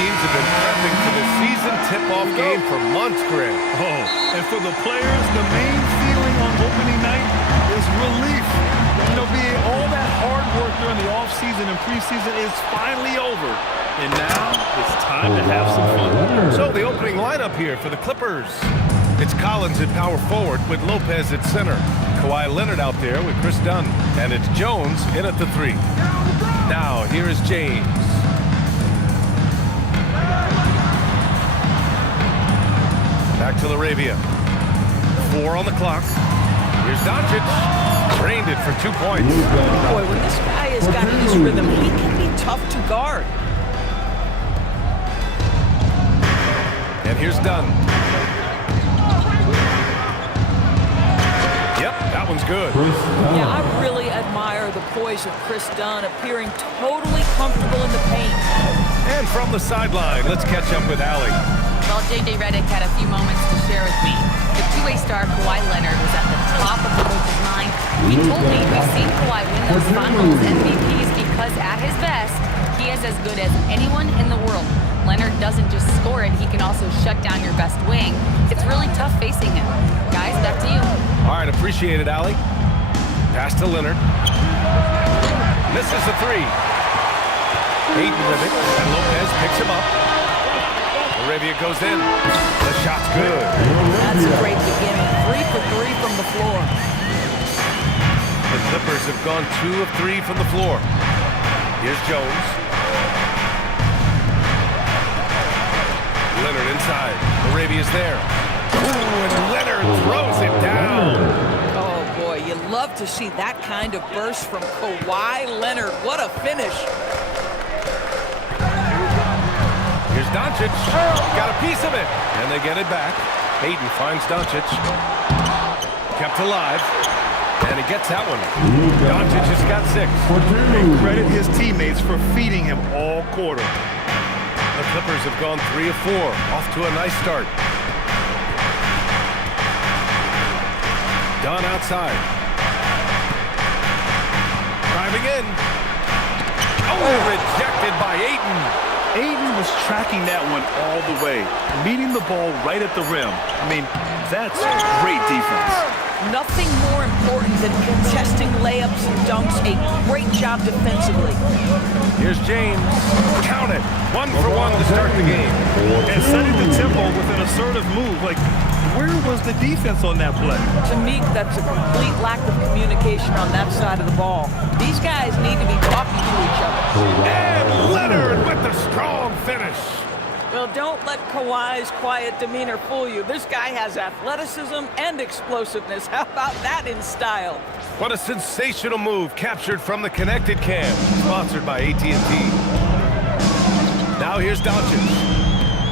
teams have been prepping for the season tip-off game for months, Greg. Oh, and for the players, the main feeling on opening night is relief. You know, being all that hard work during the offseason and preseason is finally over. And now it's time to have some fun. So the opening lineup here for the Clippers. It's Collins at power forward with Lopez at center. Kawhi Leonard out there with Chris Dunn. And it's Jones in at the 3. Now here is James. Back to Laravia. 4 on the clock. Here's Doncic. Drained it for 2 points. Boy, when this guy has got his rhythm, he can be tough to guard. And here's Dunn. Yep, that one's good. Yeah, I really admire the poise of Chris Dunn, appearing totally comfortable in the paint. And from the sideline, let's catch up with Allie. Well, J.J. Redick had a few moments to share with me. The two-way star Kawhi Leonard was at the top of the coach's mind. He told me we've seen Kawhi win those finals MVPs because at his best, he is as good as anyone in the world. Leonard doesn't just score it, he can also shut down your best wing. It's really tough facing him. Guys, back to you. All right, appreciate it, Allie. Pass to Leonard. Misses the 3. Ayton with it, and Lopez picks him up. Arabia goes in. The shot's good. That's a great beginning. 3 for 3 from the floor. The Clippers have gone 2 of 3 from the floor. Here's Jones. Leonard inside. Arabia's there. Ooh, and Leonard throws it down. Oh, boy, you love to see that kind of burst from Kawhi Leonard. What a finish. Here's Doncic. Got a piece of it. And they get it back. Ayton finds Doncic. Kept alive. And he gets that one. Doncic has got 6. And credit his teammates for feeding him all quarter. The Clippers have gone 3 of 4. Off to a nice start. Dunn outside. Driving in. Oh, rejected by Ayton. Ayton was tracking that one all the way, meeting the ball right at the rim. I mean, that's great defense. Nothing more important than contesting layups and dunks. A great job defensively. Here's James. Count it. 1 for 1 to start the game. And setting the tempo with an assertive move. Like, where was the defense on that play? To me, that's a complete lack of communication on that side of the ball. These guys need to be talking to each other. And Leonard with the strong finish. Well, don't let Kawhi's quiet demeanor fool you. This guy has athleticism and explosiveness. How about that in style? What a sensational move captured from the connected cam. Sponsored by AT&T. Now here's Doncic.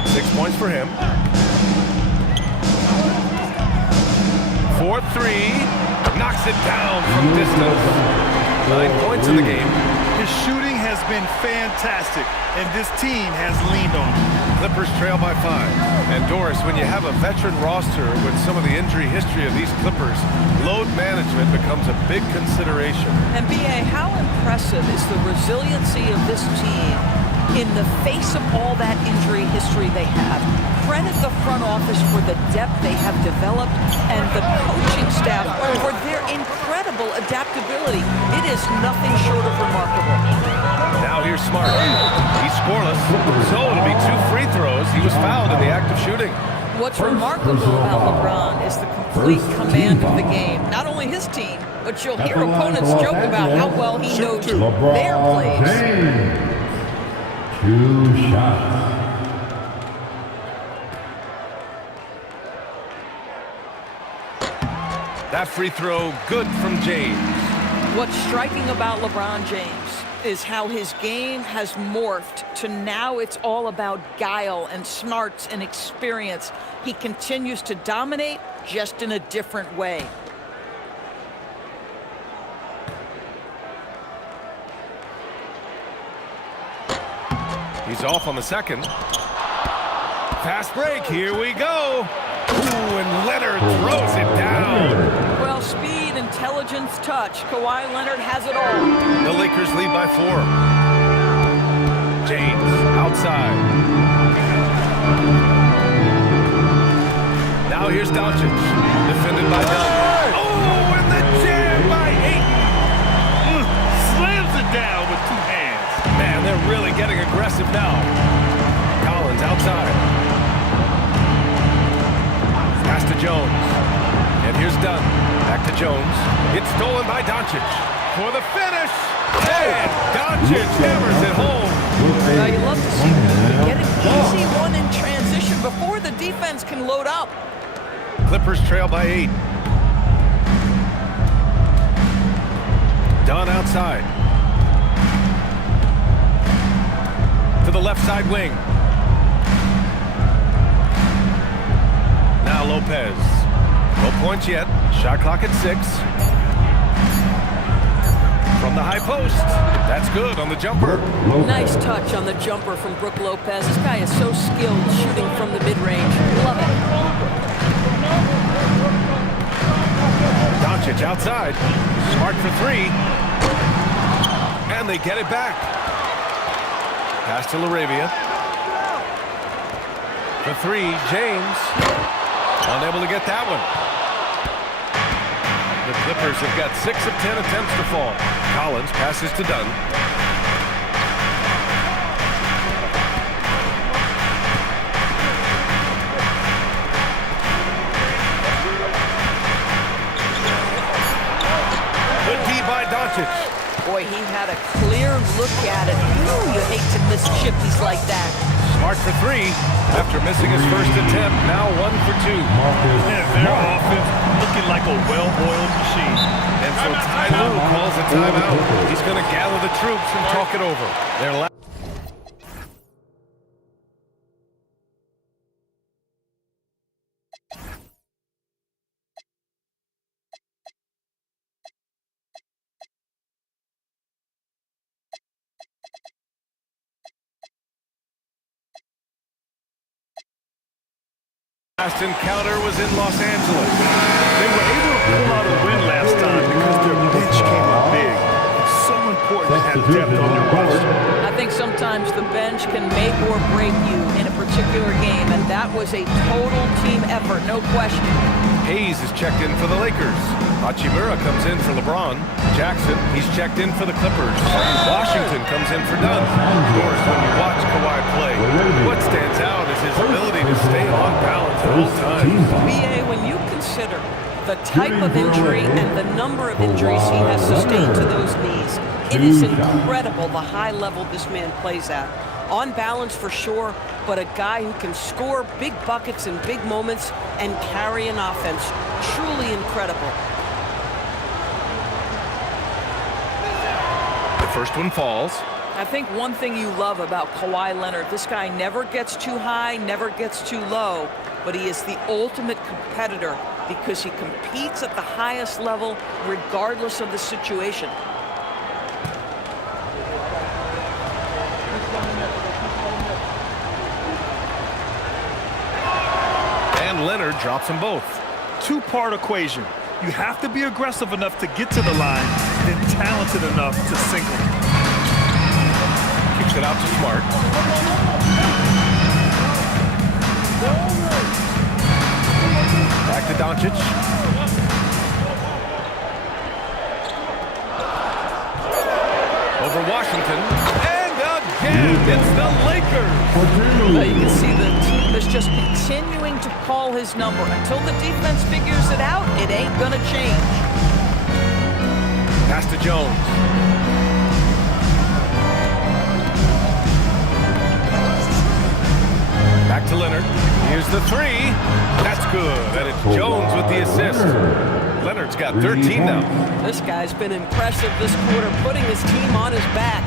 6 points for him. 4-3. Knocks it down from distance. 9 points in the game. His shooting has been fantastic, and this team has leaned on him. Clippers trail by 5. And Doris, when you have a veteran roster with some of the injury history of these Clippers, load management becomes a big consideration. And B.A., how impressive is the resiliency of this team in the face of all that injury history they have. Credit the front office for the depth they have developed and the coaching staff for their incredible adaptability. It is nothing short of remarkable. Now here's Smart. He's scoreless, so it'll be 2 free throws. He was fouled in the act of shooting. What's remarkable about LeBron is the complete command of the game. Not only his team, but you'll hear opponents joke about how well he knows their plays. 2 shots. That free throw, good from James. What's striking about LeBron James is how his game has morphed to now it's all about guile and smarts and experience. He continues to dominate, just in a different way. He's off on the second. Fast break, here we go. Ooh, and Leonard throws it down. Well, speed, intelligence, touch. Kawhi Leonard has it all. The Lakers lead by 4. James outside. outside. Pass to Jones. And here's Dunn. Back to Jones. It's stolen by Doncic. For the finish. And Doncic hammers it home. Now you love to see them get an easy one in transition before the defense can load up. Clippers trail by 8. Dunn outside. To the left side wing. Now Lopez. No points yet. Shot clock at 6. From the high post. That's good on the jumper. Nice touch on the jumper from Brook Lopez. This guy is so skilled shooting from the mid-range. Love it. Doncic outside. Smart for 3. And they get it back. Pass to LaRavia. For 3, James. Unable to get that one. The Clippers have got 6 of 10 attempts to fall. Collins passes to Dunn. Good D by Doncic. Boy, he had a clear look at it. Ooh, you hate to miss chippies like that. Smart for 3. After missing his first attempt, now 1 for 2. Yeah, their offense looking like a well-oiled machine. And so Ty Lue calls a timeout. He's going to gather the troops and talk it over. Their last encounter was in Los Angeles. They were able to pull out a win last time because their bench came up big. It's so important to have depth on your roster. I think sometimes the bench can make or break you in a particular game, and that was a total team effort, no question. Hayes is checked in for the Lakers. Hachimura comes in for LeBron. Jackson, he's checked in for the Clippers. Washington comes in for Dunn. Of course, when you watch Kawhi play, what stands out is his ability to stay on balance at all times. BA, when you consider the type of injury and the number of injuries he has sustained to those knees, it is incredible the high level this man plays at. On balance for sure, but a guy who can score big buckets in big moments and carry an offense. Truly incredible. The first one falls. I think one thing you love about Kawhi Leonard, this guy never gets too high, never gets too low, but he is the ultimate competitor because he competes at the highest level regardless of the situation. And Leonard drops them both. Two-part equation. You have to be aggressive enough to get to the line, then talented enough to sink them. Kicks it out to Smart. Back to Doncic. Over Washington. And again, it's the Lakers. You can see the team is just continuing to call his number. Until the defense figures it out, it ain't going to change. Pass to Jones. Back to Leonard. Here's the 3. That's good. And it's Jones with the assist. Leonard's got 13 now. This guy's been impressive this quarter, putting his team on his back.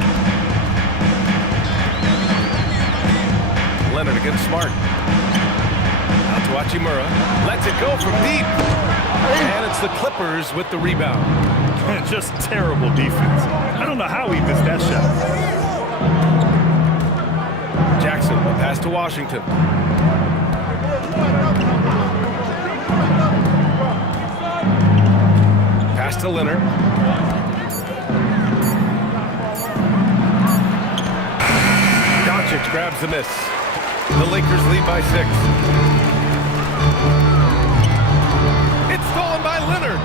Leonard against Smart. Out to Hachimura. Lets it go from deep. And it's the Clippers with the rebound. Just terrible defense. I don't know how he missed that shot. Jackson, the pass to Washington. Pass to Leonard. Doncic grabs the miss. The Lakers lead by 6. It's stolen by Leonard.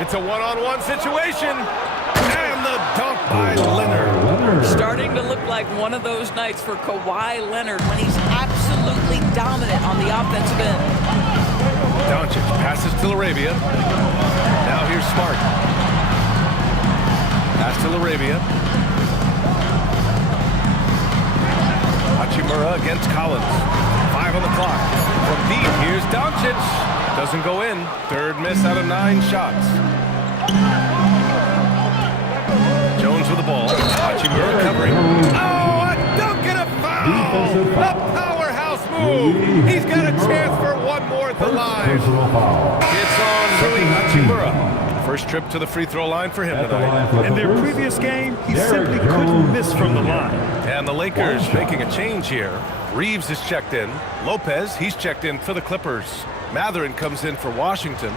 It's a one-on-one situation. And the dunk by Leonard. Starting starting to look like one of those nights for Kawhi Leonard when he's absolutely dominant on the offensive end. Doncic passes to Laravia. Now here's Smart. Pass to Laravia. Hachimura against Collins. 5 on the clock. From deep, here's Doncic. Doesn't go in. Third miss out of 9 shots. Jones with the ball. Hachimura covering. Oh, a dunk and a foul! A powerhouse move! He's got a chance for one more at the line. It's on Rui Hachimura. First trip to the free throw line for him tonight. In their previous game, he simply couldn't miss from the line. And the Lakers making a change here. Reeves is checked in. Lopez, he's checked in for the Clippers. Matherin comes in for Washington.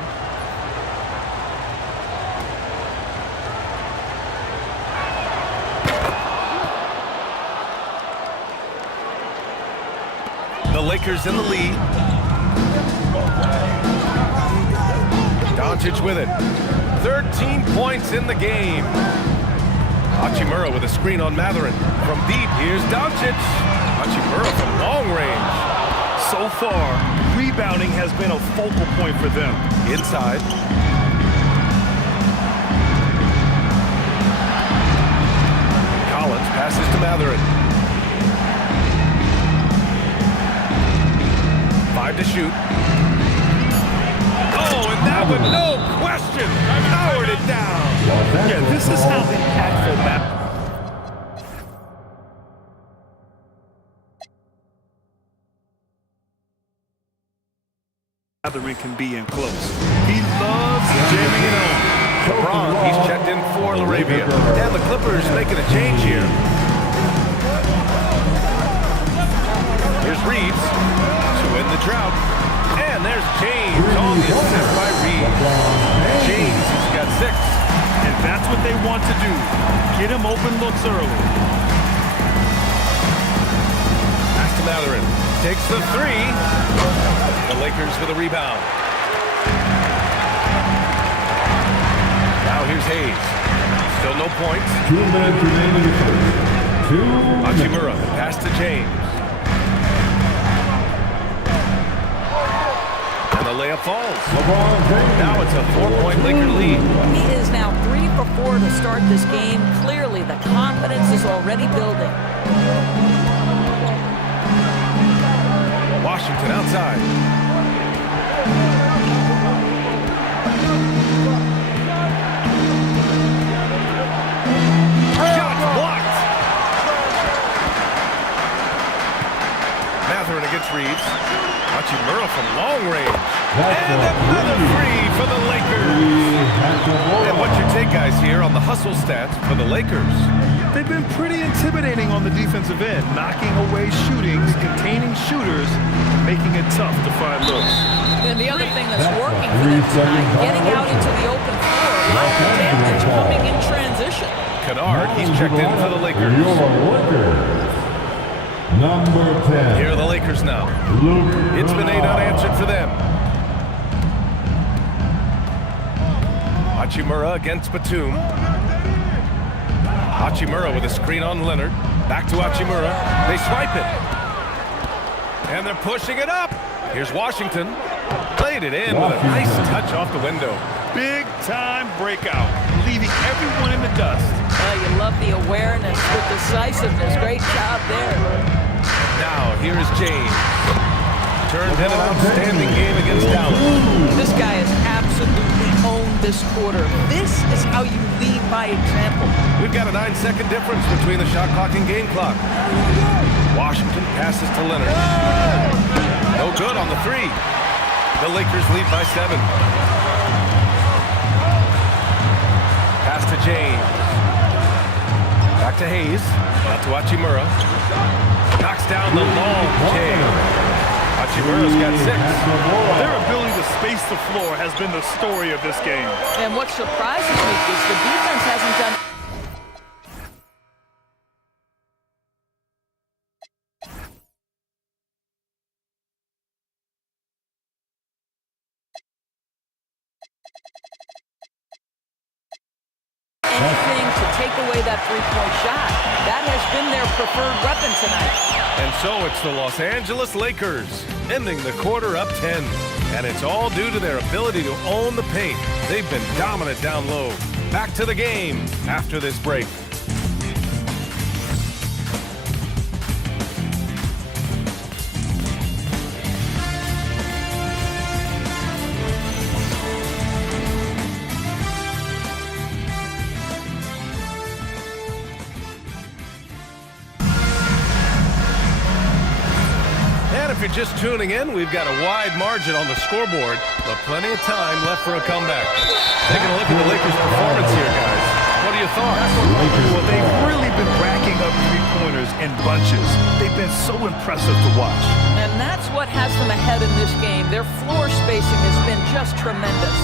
The Lakers in the lead. Doncic with it. 13 points in the game. Hachimura with a screen on Matherin. From deep, here's Doncic. Hachimura from long range. So far, rebounding has been a focal point for them. Inside. Collins passes to Matherin. 5 to shoot. Oh, and that one, no question, powered it down. Yeah, this is how impactful that. Matherin can be in close. He loves jamming it on. LeBron, he's checked in for Laravia. And the Clippers making a change here. Here's Reeves to win the drought. And there's James on the assist by Reeves. James, he's got 6. And that's what they want to do. Get him open looks early. Pass to Matherin. Takes the 3. The Lakers with a rebound. Now here's Hayes. Still no points. 2 minutes remaining in the first. 2 Hachimura, pass to James. And the layup falls. Now it's a 4-point Laker lead. He is now 3 for 4 to start this game. Clearly, the confidence is already building. Washington outside. Shot blocked. Matherin against Reeves. Hachimura from long range. And another 3 for the Lakers. And what's your take, guys, here on the hustle stats for the Lakers? They've been pretty intimidating on the defensive end, knocking away shootings, containing shooters, making it tough to find looks. And the other thing that's working for them tonight, getting out into the open floor. A lot of damage coming in transition. Kennard, he's checked in for the Lakers. Number 10. Here are the Lakers now. It's been 8 unanswered for them. Hachimura against Batum. Hachimura with a screen on Leonard. Back to Hachimura. They swipe it. And they're pushing it up. Here's Washington. Played it in with a nice touch off the window. Big time breakout, leaving everyone in the dust. You love the awareness, the decisiveness. Great job there. Now, here is James. Turned in an outstanding game against Dallas. This guy has absolutely owned this quarter. This is how you lead by example. We've got a 9-second difference between the shot clock and game clock. Washington passes to Leonard. No good on the 3. The Lakers lead by 7. Pass to James. Back to Hayes. Out to Hachimura. Knocks down the long James. Hachimura's got 6. Their ability to space the floor has been the story of this game. And what surprises me is the defense hasn't done anything to take away that that three-point shot. That has been their preferred weapon tonight. And so it's the Los Angeles Lakers ending the quarter up 10. And it's all due to their ability to own the paint. They've been dominant down low. Back to the game after this break. If you're just tuning in, we've got a wide margin on the scoreboard, but plenty of time left for a comeback. Taking a look at the Lakers' performance here, guys. What are your thoughts? Well, they've really been racking up three-pointers in bunches. They've been so impressive to watch. And that's what has them ahead in this game. Their floor spacing has been just tremendous.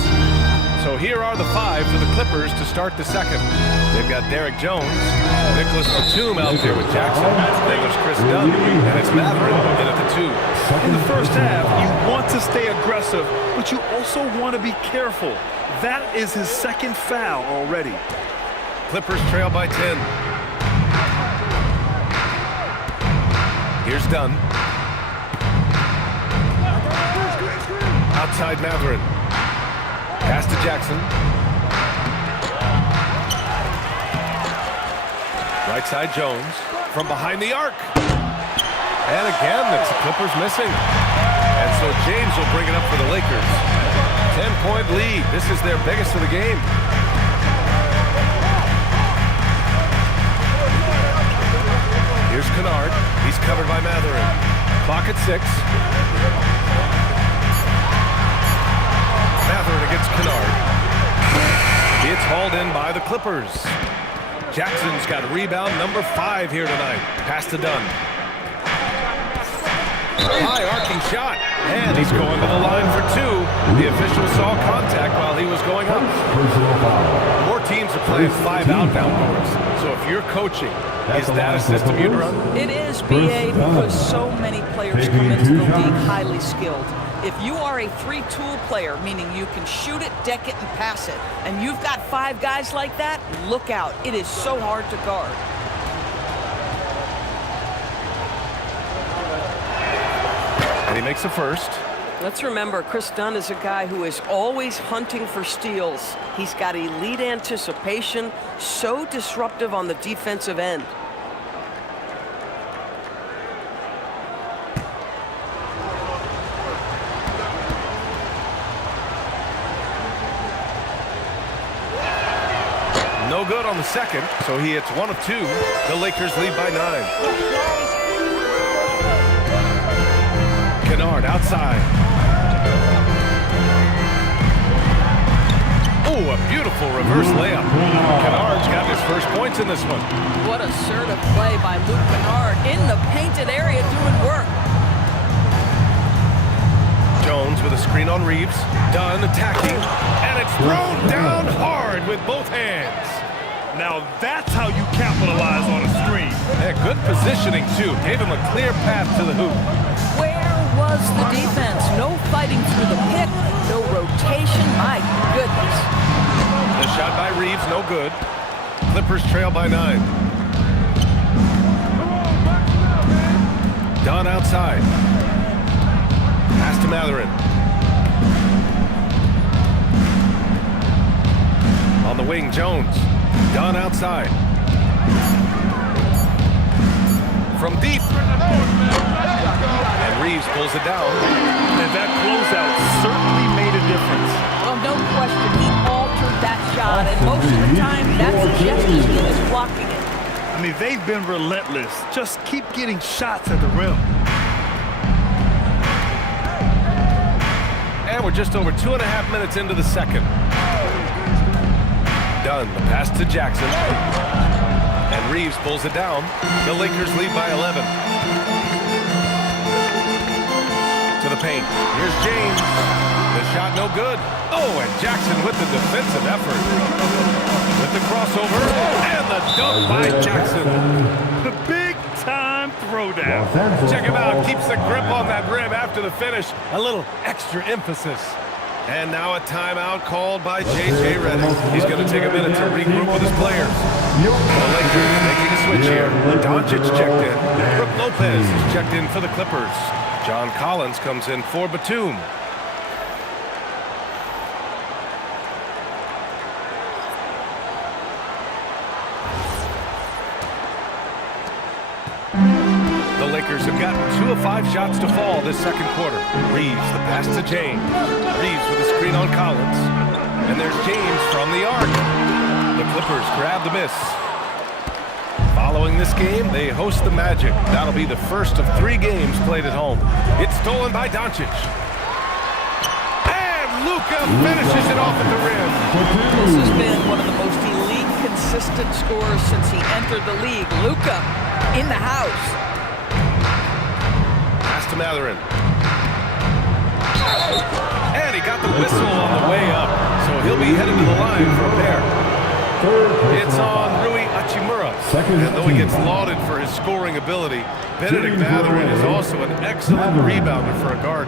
So here are the five for the Clippers to start the second. They've got Derek Jones, Nicholas Batum out there with Jackson, then there's Chris Dunn, and it's Matherin in at the 2. In the first half, you want to stay aggressive, but you also want to be careful. That is his second foul already. Clippers trail by 10. Here's Dunn. Outside Matherin. Pass to Jackson. Right side Jones. From behind the arc. And again, it's the Clippers missing. And so James will bring it up for the Lakers. 10-point lead. This is their biggest of the game. Here's Kennard. He's covered by Matherin. Clock at 6. Matherin against Kennard. It's hauled in by the Clippers. Jackson's got rebound number 5 here tonight. Pass to Dunn. High arcing shot. And he's going to the line for 2. The official saw contact while he was going up. More teams are playing 5 outbound boards. So if you're coaching, is that a system you'd run? It is, BA, because so many players come into the league highly skilled. If you are a 3-tool player, meaning you can shoot it, deck it, and pass it, and you've got 5 guys like that, look out. It is so hard to guard. And he makes the first. Let's remember, Chris Dunn is a guy who is always hunting for steals. He's got elite anticipation, so disruptive on the defensive end. No good on the second, so he hits 1 of 2. The Lakers lead by 9. Kennard outside. Oh, a beautiful reverse layup. Kennard's got his first points in this one. What assertive play by Luke Kennard in the painted area doing work. Jones with a screen on Reeves. Dunn attacking, and it's thrown down hard with both hands. Now that's how you capitalize on a screen. Yeah, good positioning, too. Gave him a clear path to the hoop. Where was the defense? No fighting through the pick, no rotation. My goodness. The shot by Reeves, no good. Clippers trail by 9. Dunn outside. Pass to Matherin. On the wing, Jones. Dunn outside. From deep. And Reeves pulls it down. And that closeout certainly made a difference. Well, no question, he altered that shot, and most of the time, that's just as good as blocking it. I mean, they've been relentless. Just keep getting shots at the rim. And we're just over 2.5 minutes into the second. Dunn, the pass to Jackson. And Reeves pulls it down. The Lakers lead by 11. To the paint. Here's James. The shot no good. Oh, and Jackson with the defensive effort. With the crossover. And the dunk by Jackson. The big-time throwdown. Check him out. Keeps the grip on that rim after the finish. A little extra emphasis. And now a timeout called by J.J. Redick. He's going to take a minute to regroup with his players. The Lakers making a switch here. Doncic checked in. Brook Lopez is checked in for the Clippers. John Collins comes in for Batum. The Lakers have gotten 2 of 5 shots to fall this second quarter. Reeves, the pass to James. Reeves with a screen on Collins. And there's James from the arc. The Clippers grab the miss. Following this game, they host the Magic. That'll be the first of 3 games played at home. It's stolen by Doncic. And Luka finishes it off at the rim. This has been one of the most elite, consistent scorers since he entered the league. Luka in the house. Pass to Mathurin. And he got the whistle on the way up, so he'll be headed to the line for a pair. It's on Rui Hachimura, and though he gets lauded for his scoring ability, Benedict Mathurin is also an excellent rebounder for a guard.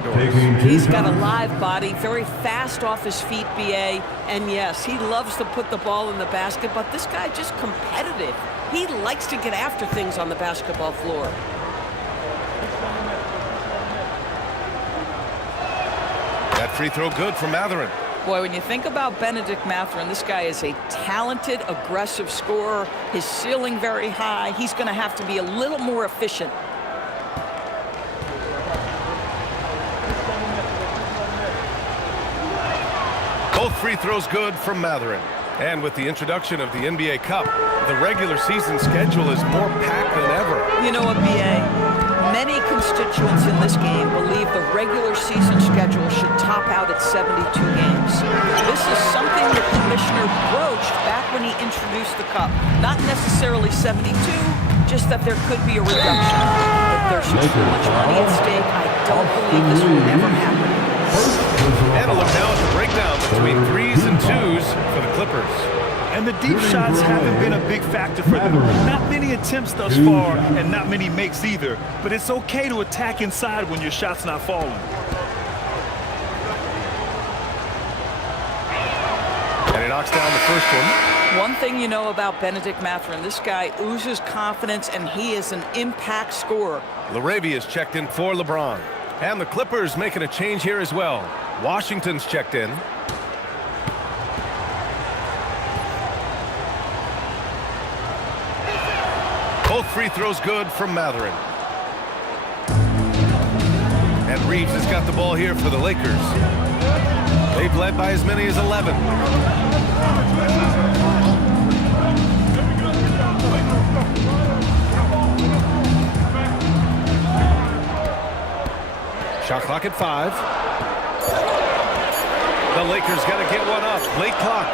He's got a live body, very fast off his feet, BA, and yes, he loves to put the ball in the basket, but this guy just competitive. He likes to get after things on the basketball floor. That free throw good for Mathurin. Boy, when you think about Benedict Mathurin, this guy is a talented, aggressive scorer. His ceiling very high. He's going to have to be a little more efficient. Both free throws good from Mathurin. And with the introduction of the NBA Cup, the regular season schedule is more packed than ever. You know what, BA? Many constituents in this game believe the regular season schedule should top out at 72 games. This is something the commissioner broached back when he introduced the Cup. Not necessarily 72, just that there could be a reduction. If there's too much money at stake, I don't believe this will ever happen. And a look now at the breakdown between 3s and 2s for the Clippers. And the deep shots haven't been a big factor for them. Not many attempts thus far, and not many makes either. But it's okay to attack inside when your shot's not falling. And he knocks down the first one. One thing you know about Benedict Mathurin, this guy oozes confidence, and he is an impact scorer. LaRavia is checked in for LeBron. And the Clippers making a change here as well. Washington's checked in. Both free throws good from Mathurin. And Reeves has got the ball here for the Lakers. They've led by as many as 11. Shot clock at 5. The Lakers got to get one up. Late clock.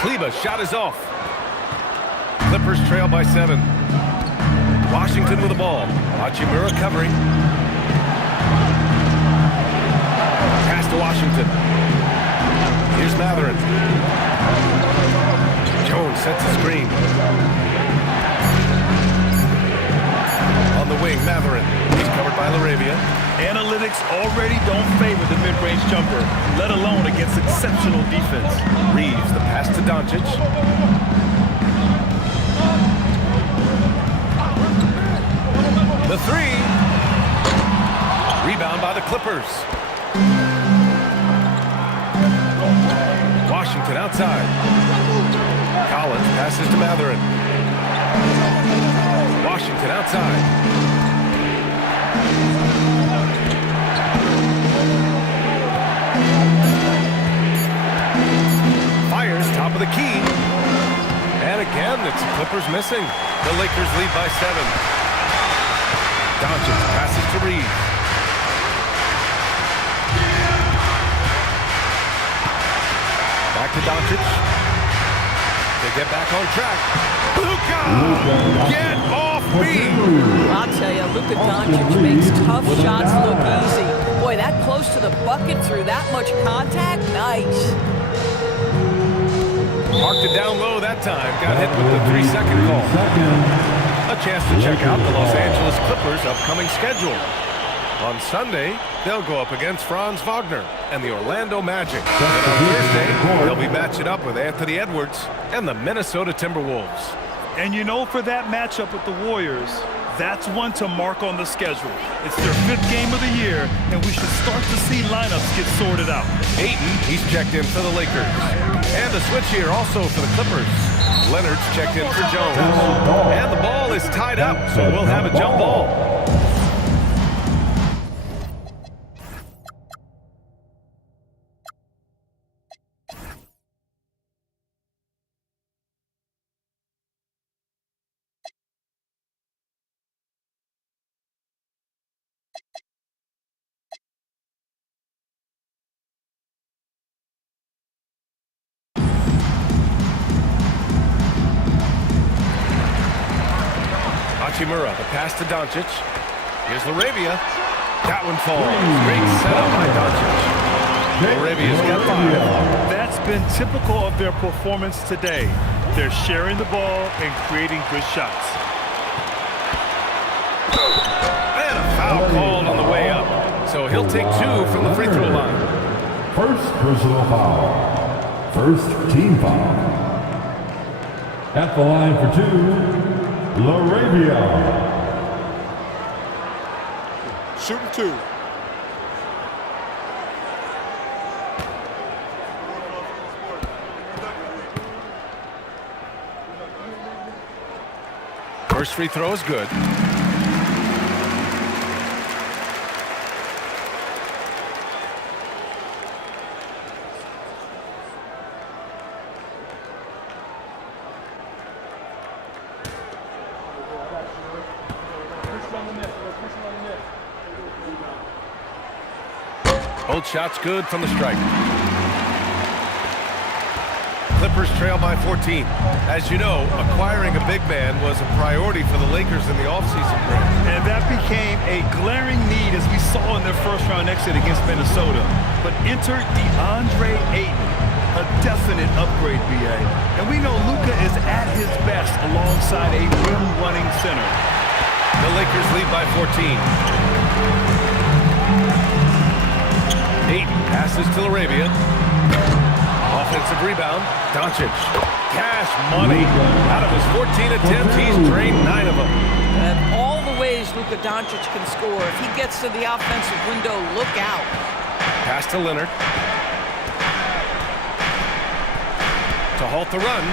Kleber's shot is off. Clippers trail by 7. Washington with the ball. Hachimura covering. Pass to Washington. Here's Mathurin. Jones sets the screen. On the wing, Mathurin. He's covered by LaRavia. Analytics already don't favor the mid-range jumper, let alone against exceptional defense. Reeves, the pass to Doncic. The 3. Rebound by the Clippers. Washington outside. Collins passes to Mathurin. Washington outside. Fires top of the key. And again, it's the Clippers missing. The Lakers lead by 7. Doncic passes to Reeves. Back to Doncic. They get back on track. Luka! Get off me! I'll tell you, Luka Doncic makes tough shots look easy. Boy, that close to the bucket through that much contact, nice. Marked it down low that time. Got hit with the 3-second call. A chance to check out the Los Angeles Clippers' upcoming schedule. On Sunday, they'll go up against Franz Wagner and the Orlando Magic. And on Thursday, they'll be matching up with Anthony Edwards and the Minnesota Timberwolves. And you know, for that matchup with the Warriors, that's one to mark on the schedule. It's their 5th game of the year, and we should start to see lineups get sorted out. Ayton, he's checked in for the Lakers. And a switch here also for the Clippers. Leonard's checked in for Jones. And the ball is tied up, so we'll have a jump ball. Hachimura, the pass to Doncic. Here's Laravia. That one falls. Great setup by Doncic. Laravia's got 5. That's been typical of their performance today. They're sharing the ball and creating good shots. And a foul called on the way up. So he'll take 2 from the free throw line. First personal foul. First team foul. At the line for 2, Laravia. Shooting 2. First free throw is good. Both shots good from the striker. Clippers trail by 14. As you know, acquiring a big man was a priority for the Lakers in the offseason. And that became a glaring need as we saw in their first round exit against Minnesota. But enter DeAndre Ayton, a definite upgrade, BA. And we know Luka is at his best alongside a rim-running center. The Lakers lead by 14. Ayton passes to Laravia. Offensive rebound. Doncic. Cash money. Out of his 14 attempts, he's drained 9 of them. And all the ways Luka Doncic can score. If he gets to the offensive window, look out. Pass to Leonard. To halt the run.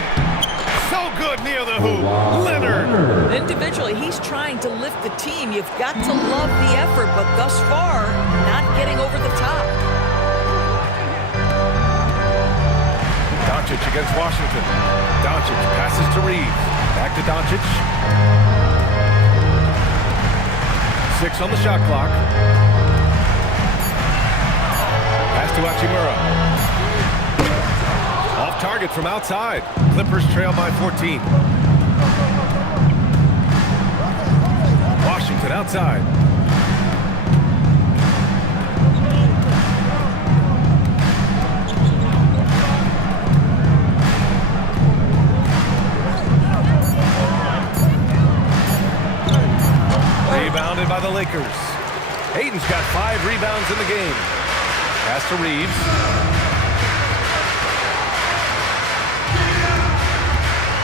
So good near the hoop. Leonard. Individually, he's trying to lift the team. You've got to love the effort, but thus far, not getting over the top. Doncic against Washington. Doncic passes to Reeves. Back to Doncic. 6 on the shot clock. Pass to Hachimura. Off target from outside. Clippers trail by 14. Washington outside. Rebounded by the Lakers. Ayton's got 5 rebounds in the game. Pass to Reeves.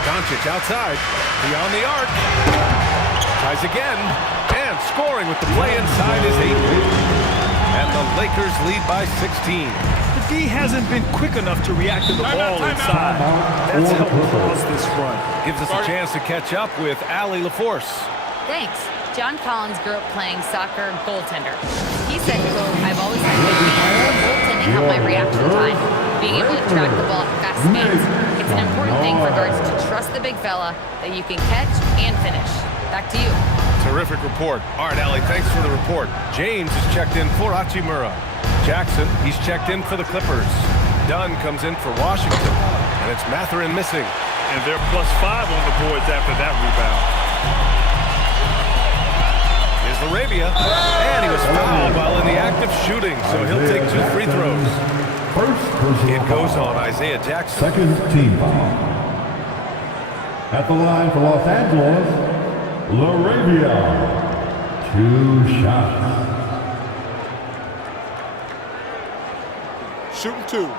Doncic outside, beyond the arc. Tries again, and scoring with the play inside is Ayton. And the Lakers lead by 16. The D hasn't been quick enough to react to the ball inside. That's helped cause this run. Gives us a chance to catch up with Allie LaForce. Thanks. John Collins grew up playing soccer goaltender. He said, quote, "I've always had good hands. Goaltending helped my reaction time. Being able to track the ball at fast speeds. It's an important thing for guards to trust the big fella that you can catch and finish." Back to you. Terrific report. All right, Allie, thanks for the report. James is checked in for Hachimura. Jackson, he's checked in for the Clippers. Dunn comes in for Washington. And it's Mathurin missing. And they're +5 on the boards after that rebound. Here's Laravia. And he was fouled while in the act of shooting, so he'll take 2 free throws. First personal It goes foul. on Isaiah Jackson. Second team foul. At the line for Los Angeles, Laravia. 2 shots. Shooting 2.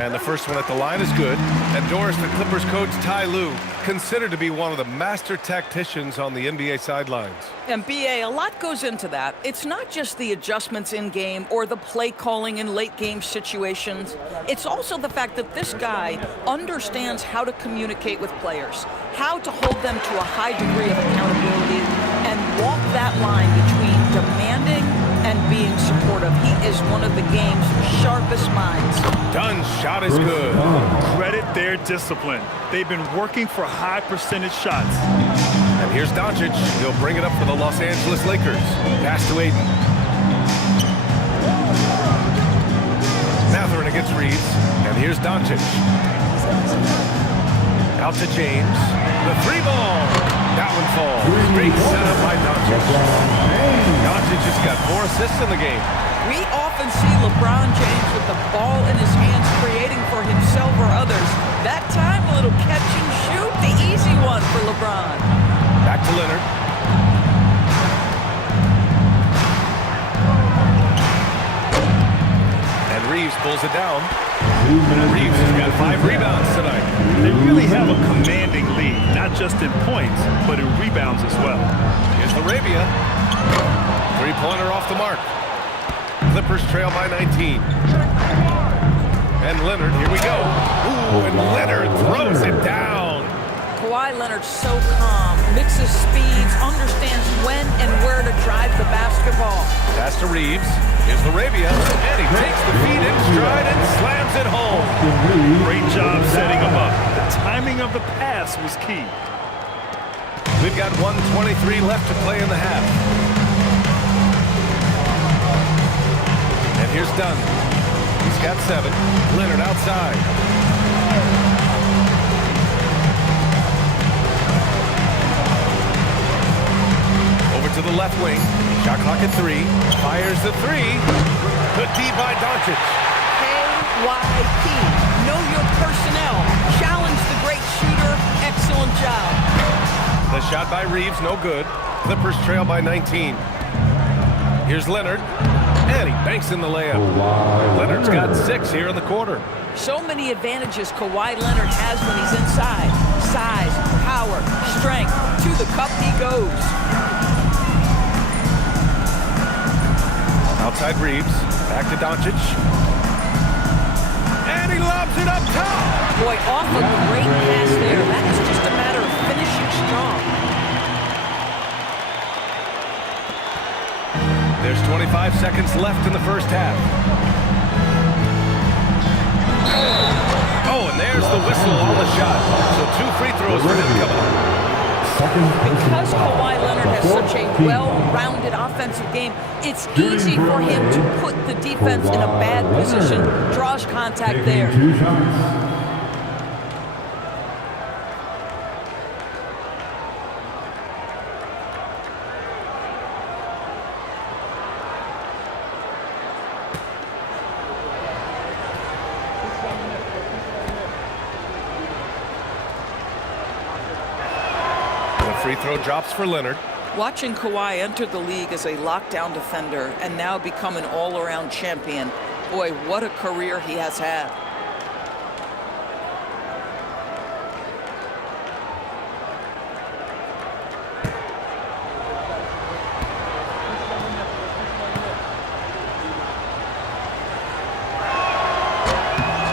And the first one at the line is good. And Doris, the Clippers coach Ty Lue, considered to be one of the master tacticians on the NBA sidelines. And BA, a lot goes into that. It's not just the adjustments in game or the play calling in late game situations. It's also the fact that this guy understands how to communicate with players, how to hold them to a high degree of accountability, and walk that line between demanding and being supportive. He is one of the game's sharpest minds. Dunn's shot is good. Credit their discipline. They've been working for high percentage shots. And here's Doncic. He'll bring it up for the Los Angeles Lakers. Pass to Aiden. Mathurin against Reeves. And here's Doncic. Out to James. The three ball. That one falls. Great setup by Doncic. Doncic has got 4 assists in the game. We often see LeBron James with the ball in his hands creating for himself or others. That time, a little catch and shoot, the easy one for LeBron. Back to Leonard. And Reeves pulls it down. Reeves has got 5 rebounds tonight. They really have a commanding lead, not just in points, but in rebounds as well. Here's Arabia. Three-pointer off the mark. Clippers trail by 19. And Leonard, here we go. Ooh, and Leonard throws it down. Kawhi Leonard so calm, mixes speeds, understands when and where to drive the basketball. Pass to Reeves. Here's Arabia. And he takes the feed in stride and slams it home. Great job setting him up. The timing of the pass was key. We've got 1:23 left to play in the half. And here's Dunn. He's got 7. Leonard outside. Over to the left wing. Shot clock at 3. Fires the 3. Good D by Doncic. KYP. Know your personnel. Challenge the great shooter. Excellent job. The shot by Reeves, no good. Clippers trail by 19. Here's Leonard. And he banks in the layup. Leonard's got 6 here in the quarter. So many advantages Kawhi Leonard has when he's inside. Size, power, strength. To the cup he goes. Outside Reeves. Back to Doncic. And he lobs it up top. Boy, off a great pass there. That is just a matter of finishing strong. There's 25 seconds left in the first half. Oh, and there's the whistle on the shot. So 2 free throws for him coming up. Because Kawhi Leonard has such a well-rounded offensive game, it's easy for him to put the defense in a bad position, draws contact there. Free throw drops for Leonard. Watching Kawhi enter the league as a lockdown defender and now become an all-around champion, boy, what a career he has had.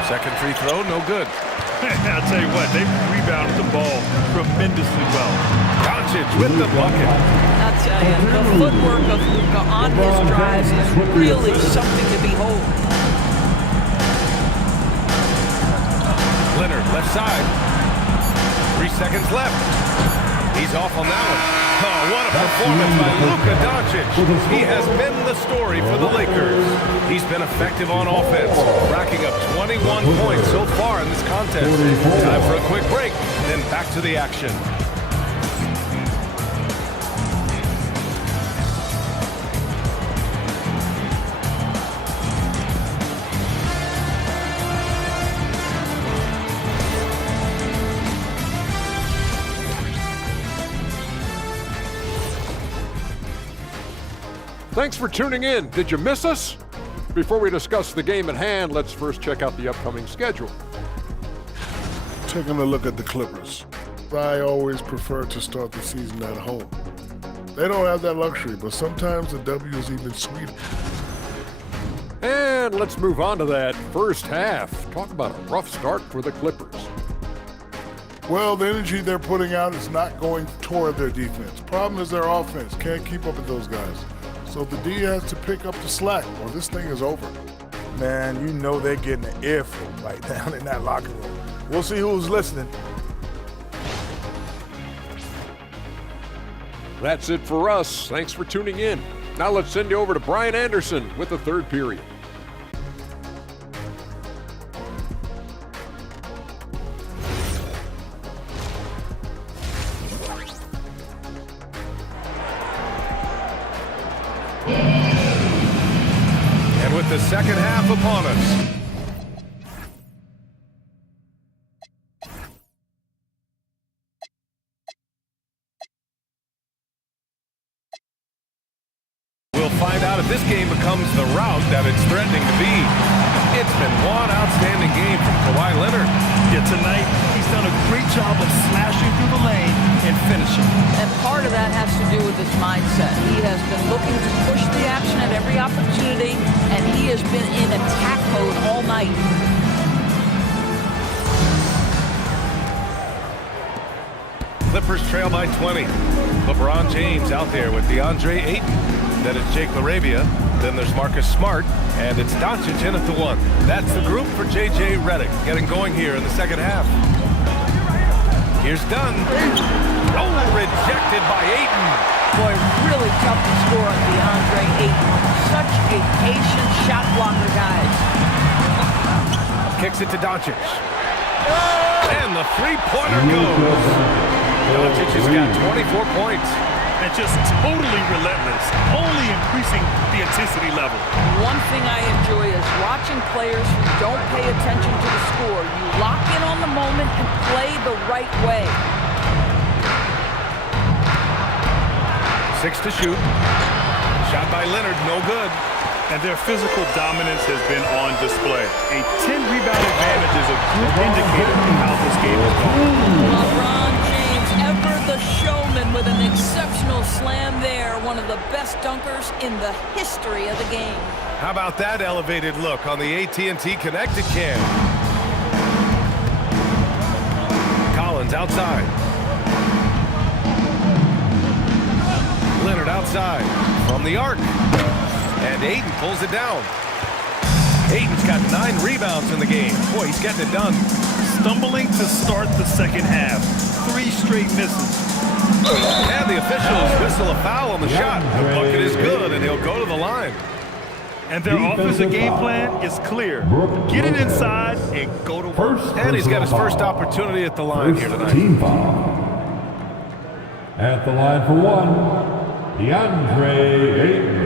Second free throw, no good. I'll tell you what, they've rebounded the ball tremendously well. Doncic with the bucket. I'll tell you, the footwork of Luka on his drives is really something to behold. Leonard, left side. 3 seconds left. He's off on that one. Oh, what a performance by Luka Doncic. He has been the story for the Lakers. He's been effective on offense, racking up 21 points so far in this contest. Time for a quick break, then back to the action. Thanks for tuning in. Did you miss us? Before we discuss the game at hand, let's first check out the upcoming schedule. Taking a look at the Clippers. I always prefer to start the season at home. They don't have that luxury, but sometimes the W is even sweeter. And let's move on to that first half. Talk about a rough start for the Clippers. Well, the energy they're putting out is not going toward their defense. Problem is their offense can't keep up with those guys. So the D has to pick up the slack or this thing is over. Man, you know they're getting an earful right down in that locker room. We'll see who's listening. That's it for us. Thanks for tuning in. Now let's send you over to Brian Anderson with the third period. And with the second half upon us, we'll find out if this game becomes the rout that it's threatening to be. It's been one outstanding game from Kawhi Leonard. Yeah, tonight he's done a great job of slashing through the lane and finishing. And part of that has to do with his mindset. He has been looking to push the action at every opportunity, and he has been in attack mode all night. Clippers trail by 20. LeBron James out there with DeAndre Ayton. Then it's Jake LaRavia. Then there's Marcus Smart. And it's Doncic in at the 1. That's the group for J.J. Redick getting going here in the second half. Here's Dunn. Oh, rejected by Ayton. Boy, really tough to score on DeAndre Ayton. Such a patient shot blocker, guys. Kicks it to Doncic. And the three-pointer goes. Doncic has got 24 points. And just totally relentless, only increasing the intensity level. One thing I enjoy is watching players who don't pay attention to the score. You lock in on the moment and play the right way. 6 to shoot. Shot by Leonard, no good. And their physical dominance has been on display. A 10-rebound advantage is a good indicator of how this game is going. LeBron James, ever the showman, with an exceptional slam there. One of the best dunkers in the history of the game. How about that elevated look on the AT&T Connected Cam? Collins outside. Leonard outside from the arc. And Ayton pulls it down. Ayton's got 9 rebounds in the game. Boy, he's getting it done. Stumbling to start the second half. 3 straight misses. And the officials whistle a foul on the shot. The bucket is good, and he'll go to the line. And their offensive game plan is clear. Get it inside and go to work. And he's got his first opportunity at the line here tonight. Team foul. At the line for 1, DeAndre Ayton.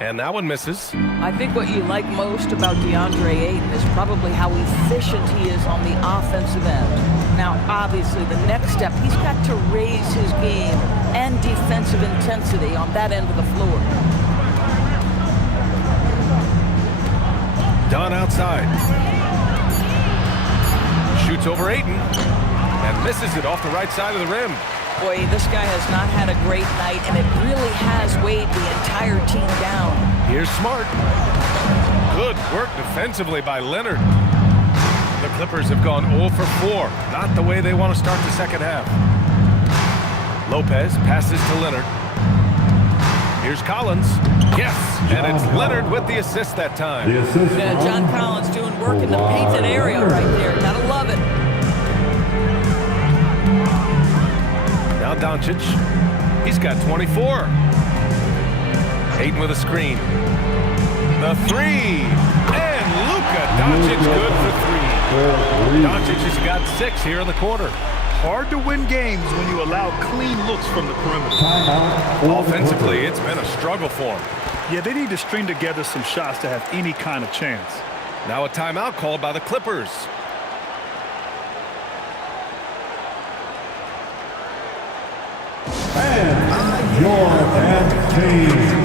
And that one misses. I think what you like most about DeAndre Ayton is probably how efficient he is on the offensive end. Now, obviously, the next step, he's got to raise his game and defensive intensity on that end of the floor. Dunn outside. Shoots over Ayton and misses it off the right side of the rim. Boy, this guy has not had a great night, and it really has weighed the entire team down. Here's Smart. Good work defensively by Leonard. The Clippers have gone 0 for 4. Not the way they want to start the second half. Lopez passes to Leonard. Here's Collins. Yes, and it's Leonard with the assist that time. Yeah, John Collins doing work in the painted area right there. Gotta love it. Now Doncic. He's got 24. Ayton with a screen. The 3. And Luka Doncic good for 3. Doncic has got 6 here in the quarter. Hard to win games when you allow clean looks from the perimeter. Offensively, it's been a struggle for him. Yeah, they need to string together some shots to have any kind of chance. Now a timeout called by the Clippers. And your team.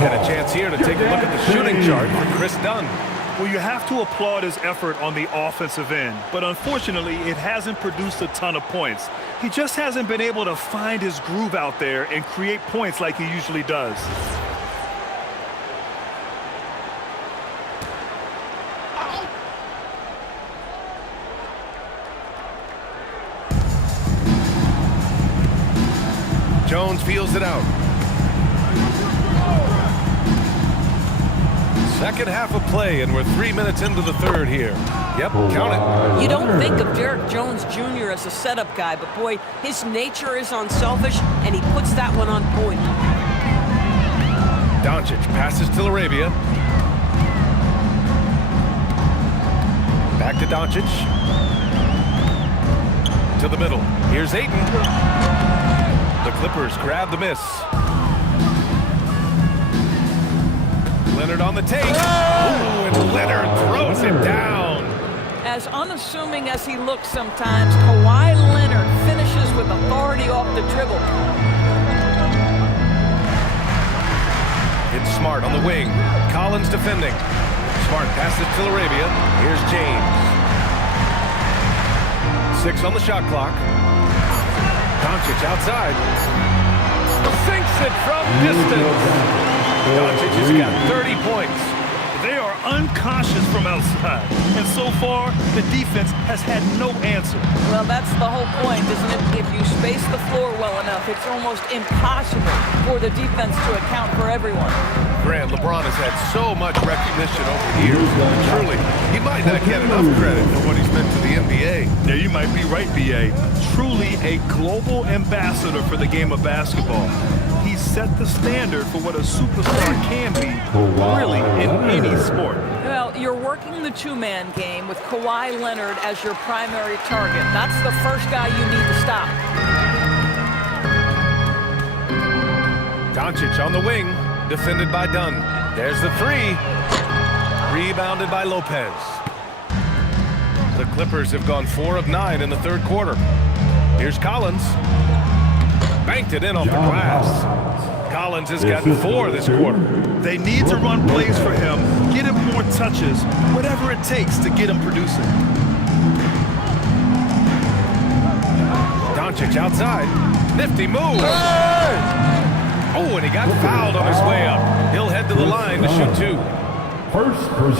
Got a chance here to take a look at the shooting chart for Chris Dunn. Well, you have to applaud his effort on the offensive end, but unfortunately, it hasn't produced a ton of points. He just hasn't been able to find his groove out there and create points like he usually does. Jones feels it out. Second half of play, and we're 3 minutes into the third here. Yep, count it. You don't think of Derek Jones Jr. as a setup guy, but boy, his nature is unselfish, and he puts that one on point. Doncic passes to Arabia. Back to Doncic. To the middle. Here's Ayton. The Clippers grab the miss. Leonard on the take. Ooh, and Leonard throws it down. As unassuming as he looks sometimes, Kawhi Leonard finishes with authority off the dribble. It's Smart on the wing. Collins defending. Smart passes to Arabia. Here's James. 6 on the shot clock. Doncic outside. Sinks it from distance. Doncic has got 30 points. They are unconscious from outside, and so far, the defense has had no answer. Well, that's the whole point, isn't it? If you space the floor well enough, it's almost impossible for the defense to account for everyone. Grant, LeBron has had so much recognition over the years. Truly, he might not get enough credit for what he's meant to the NBA. Yeah, you might be right, B.A. Truly a global ambassador for the game of basketball. He set the standard for what a superstar can be, really, in any sport. Well, you're working the two-man game with Kawhi Leonard as your primary target. That's the first guy you need to stop. Doncic on the wing, defended by Dunn. There's the three. Rebounded by Lopez. The Clippers have gone 4 of 9 in the third quarter. Here's Collins. Banked it in off the glass. Collins has gotten 4 this quarter. They need to run plays for him, get him more touches, whatever it takes to get him producing. Doncic outside. Nifty move. Oh, and he got fouled on his way up. He'll head to the line to shoot 2.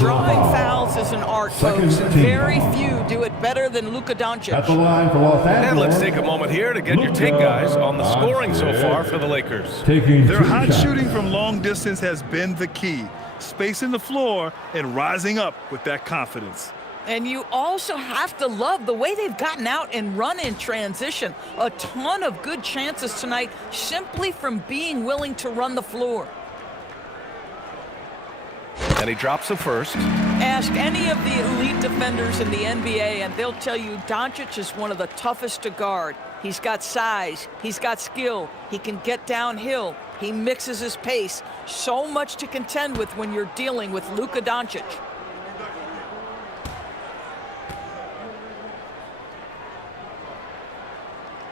Drawing fouls is an art, folks, and very few do it better than Luka Doncic. At the line for Los Angeles. And let's take a moment here to get your take, guys, on the scoring so far for the Lakers. Their hot shooting from long distance has been the key, spacing the floor and rising up with that confidence. And you also have to love the way they've gotten out and run in transition. A ton of good chances tonight simply from being willing to run the floor. And he drops the first. Ask any of the elite defenders in the NBA, and they'll tell you Doncic is one of the toughest to guard. He's got size. He's got skill. He can get downhill. He mixes his pace. So much to contend with when you're dealing with Luka Doncic.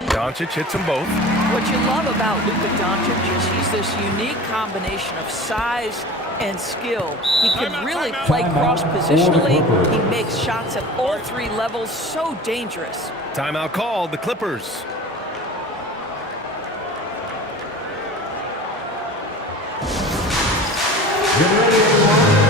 Doncic hits them both. What you love about Luka Doncic is he's this unique combination of size and skill. He can really play cross-positionally. He makes shots at all 3 levels. So dangerous. Timeout called. The Clippers. Get ready, everyone.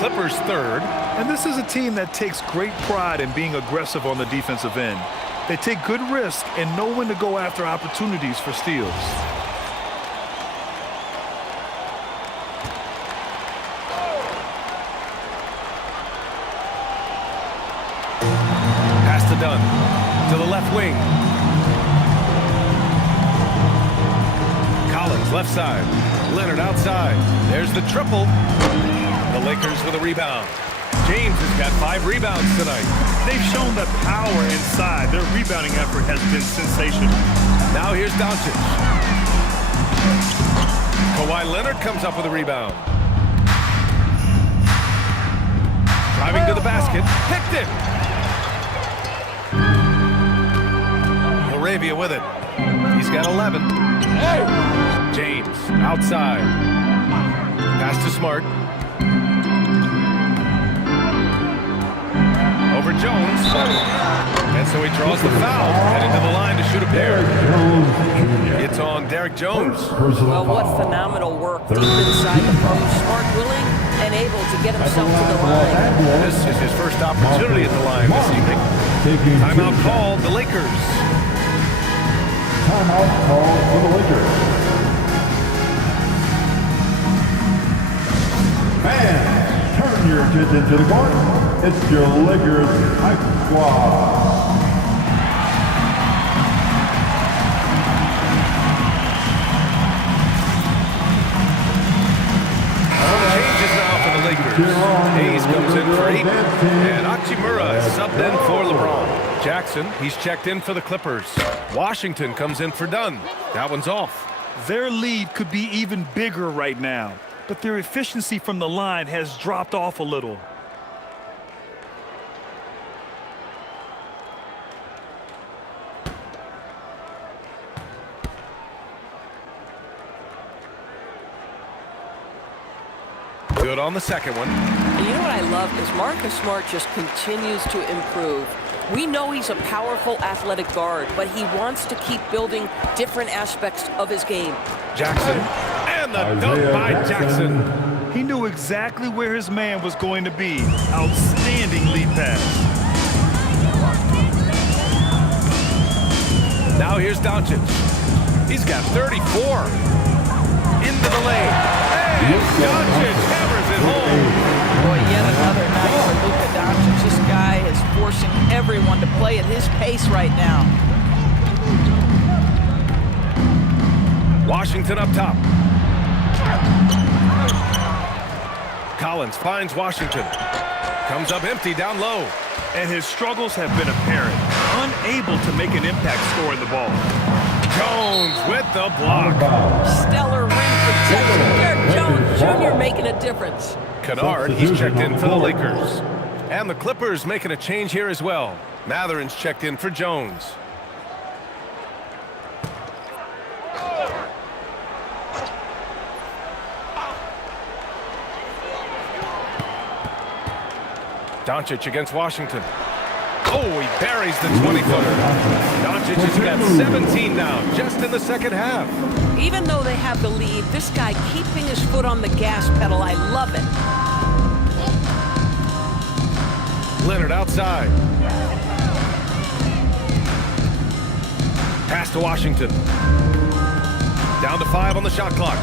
Clippers' third. And this is a team that takes great pride in being aggressive on the defensive end. They take good risk and know when to go after opportunities for steals. Pass to Dunn. To the left wing. Collins, left side. Leonard outside. There's the triple. The Lakers with a rebound. James has got 5 rebounds tonight. They've shown that power inside. Their rebounding effort has been sensational. Now here's Doncic. Kawhi Leonard comes up with a rebound. Driving to the basket. Picked it. Laravia with it. He's got 11. James outside. Pass to Smart. Over Jones. And so he draws the foul. Heading to the line to shoot a pair. It's on Derek Jones. Well, what phenomenal work deep inside the post. Smart, willing, and able to get himself to the line. This is his first opportunity at the line this evening. Timeout called the Lakers. Timeout called for the Lakers. Fans, turn your attention to the court. It's your Lakers Hype Squad. Changes now for the Lakers. Hayes comes in for 8, and Hachimura is subbed in for LeBron. Jackson, he's checked in for the Clippers. Washington comes in for Dunn. That one's off. Their lead could be even bigger right now, but their efficiency from the line has dropped off a little. Good on the second one. And you know what I love is Marcus Smart just continues to improve. We know he's a powerful athletic guard, but he wants to keep building different aspects of his game. Jackson, and the dunk by Jackson. He knew exactly where his man was going to be. Outstanding lead pass. Now here's Doncic. He's got 34. Into the lane. And Doncic hammers it home. Boy, yet another night for Luka Doncic. This guy is forcing everyone to play at his pace right now. Washington up top. Collins finds Washington. Comes up empty down low. And his struggles have been apparent. Unable to make an impact scoring the ball. Jones with the block. Stellar rim protection. Derek Jones Jr. making a difference. Kennard, he's checked in for the Lakers. And the Clippers making a change here as well. Matherin's checked in for Jones. Doncic against Washington. Oh, he buries the 20-footer. Doncic has got 17 now, just in the second half. Even though they have the lead, this guy keeping his foot on the gas pedal, I love it. Leonard outside. Pass to Washington. Down to 5 on the shot clock.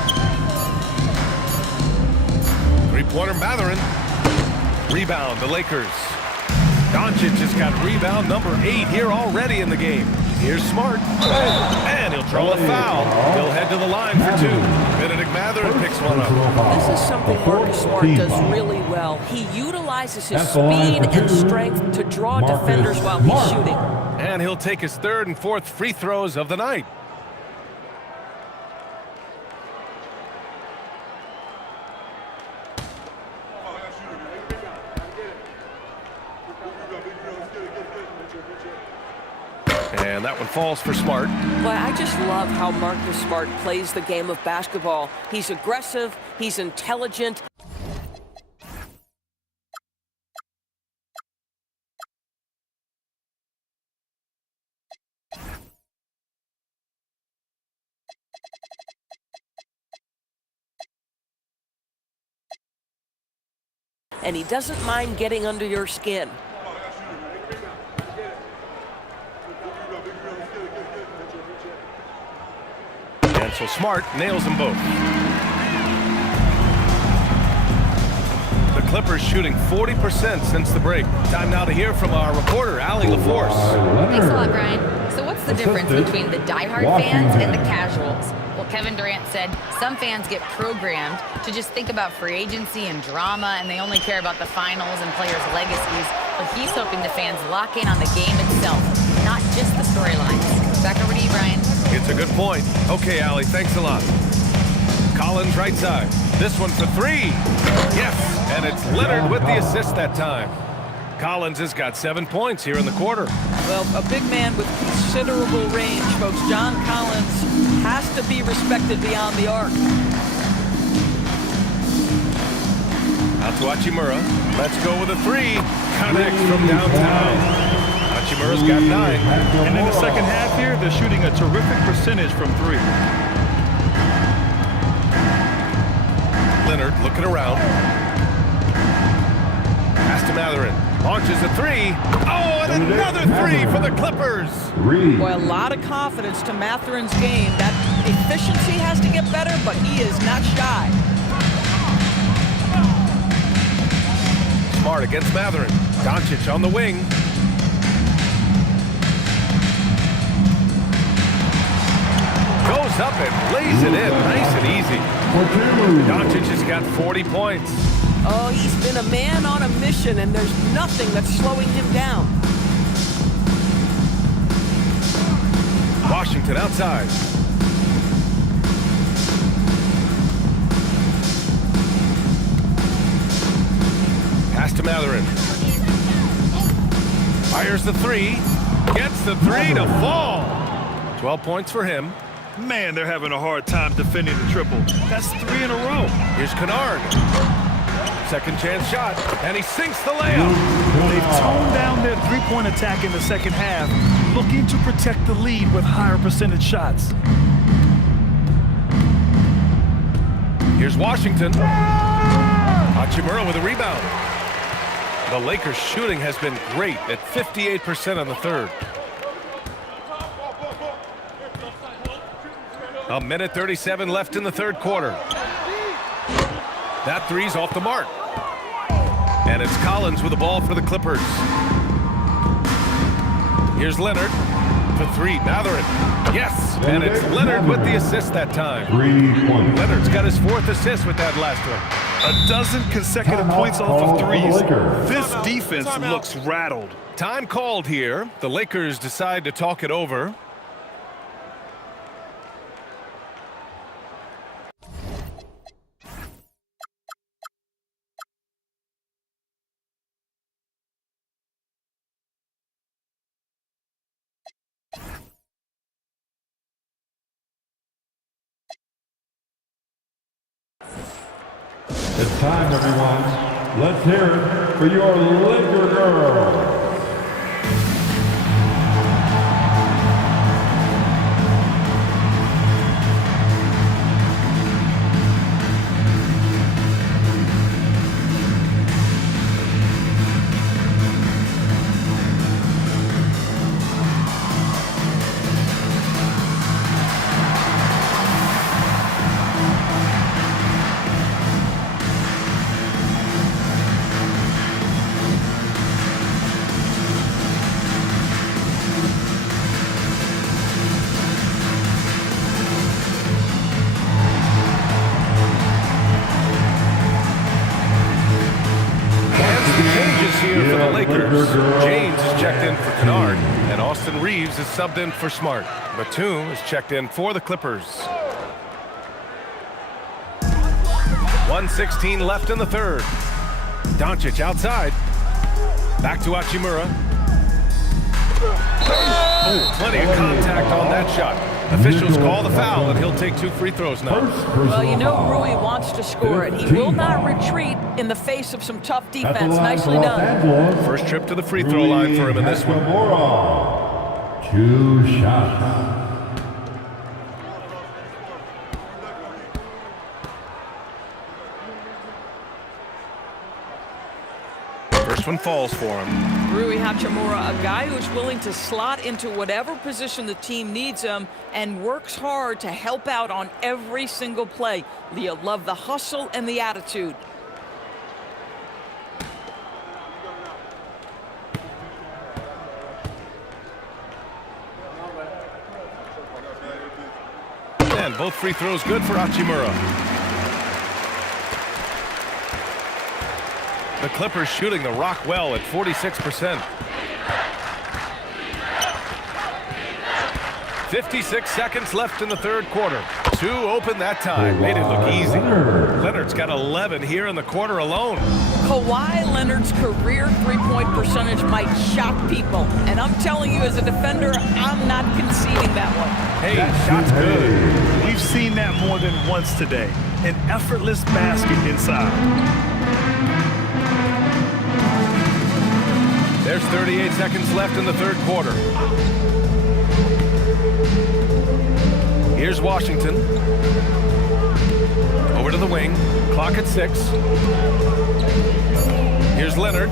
Three-pointer Matherin. Rebound, the Lakers. Doncic has got rebound number 8 here already in the game. Here's Smart. And he'll draw a foul. He'll head to the line for 2. Benedict Matherin picks one up. This is something Marcus Smart does really well. He utilizes his speed and strength to draw defenders while he's shooting. And he'll take his 3rd and 4th free throws of the night. And that one falls for Smart. Boy, I just love how Marcus Smart plays the game of basketball. He's aggressive, he's intelligent. and he doesn't mind getting under your skin. And so Smart nails them both. The Clippers shooting 40% since the break. Time now to hear from our reporter, Allie LaForce. Thanks a lot, Brian. So what's the difference between the diehard fans and the casuals? Well, Kevin Durant said some fans get programmed to just think about free agency and drama, and they only care about the finals and players' legacies. But he's hoping the fans lock in on the game itself, not just the storylines. Back over to you, Brian. It's a good point. Okay, Allie, thanks a lot. Collins right side. This one for three. Yes, and it's Leonard with the assist that time. Collins has got 7 points here in the quarter. Well, a big man with considerable range, folks. John Collins has to be respected beyond the arc. Out to Hachimura. Let's go with a three. Connects from downtown. Hachimura's got 9. And in the second half here, they're shooting a terrific percentage from 3. Leonard looking around. Pass to Matherin. Launches a 3. Oh, and another 3 for the Clippers. Boy, a lot of confidence to Matherin's game. That efficiency has to get better, but he is not shy. Smart against Matherin. Doncic on the wing. Goes up and lays it in. Nice and easy. Doncic has got 40 points. Oh, he's been a man on a mission, and there's nothing that's slowing him down. Washington outside. Pass to Matherin. Fires the 3. Gets the 3 to fall. 12 points for him. Man, they're having a hard time defending the triple. That's 3 in a row. Here's Kennard. Second chance shot, and he sinks the layup. They've toned down their three-point attack in the second half, looking to protect the lead with higher percentage shots. Here's Washington. Hachimura with a rebound. The Lakers' shooting has been great at 58% on the third. A minute 37 left in the third quarter. That three's off the mark. And it's Collins with the ball for the Clippers. Here's Leonard for 3. Matherin. Yes, and it's Leonard with the assist that time. 3 points. Leonard's got his 4th assist with that last one. A dozen consecutive points off of threes. This defense looks rattled. Time called here. The Lakers decide to talk it over. It's time, everyone. Let's hear it for your Laker girls. Here for the Lakers. James is checked in for Kennard, and Austin Reeves is subbed in for Smart. Batum is checked in for the Clippers. 1:16 left in the third. Doncic outside. Back to Hachimura. Oh, plenty of contact on that shot. Officials call the foul, and he'll take 2 free throws now. Well, you know Rui wants to score it. He will not retreat in the face of some tough defense. Nicely done. First trip to the free throw line for him in this one. 2 shots. First one falls for him. Rui Hachimura, a guy who's willing to slot into whatever position the team needs him and works hard to help out on every single play. You love the hustle and the attitude. And both free throws good for Hachimura. The Clippers shooting the rock well at 46%. 56 seconds left in the third quarter. Two open that time. Made it look easy. Leonard's got 11 here in the quarter alone. Kawhi Leonard's career three-point percentage might shock people. And I'm telling you, as a defender, I'm not conceding that one. Hey, shot's good. We've seen that more than once today. An effortless basket inside. There's 38 seconds left in the third quarter. Here's Washington. Over to the wing. Clock at 6. Here's Leonard.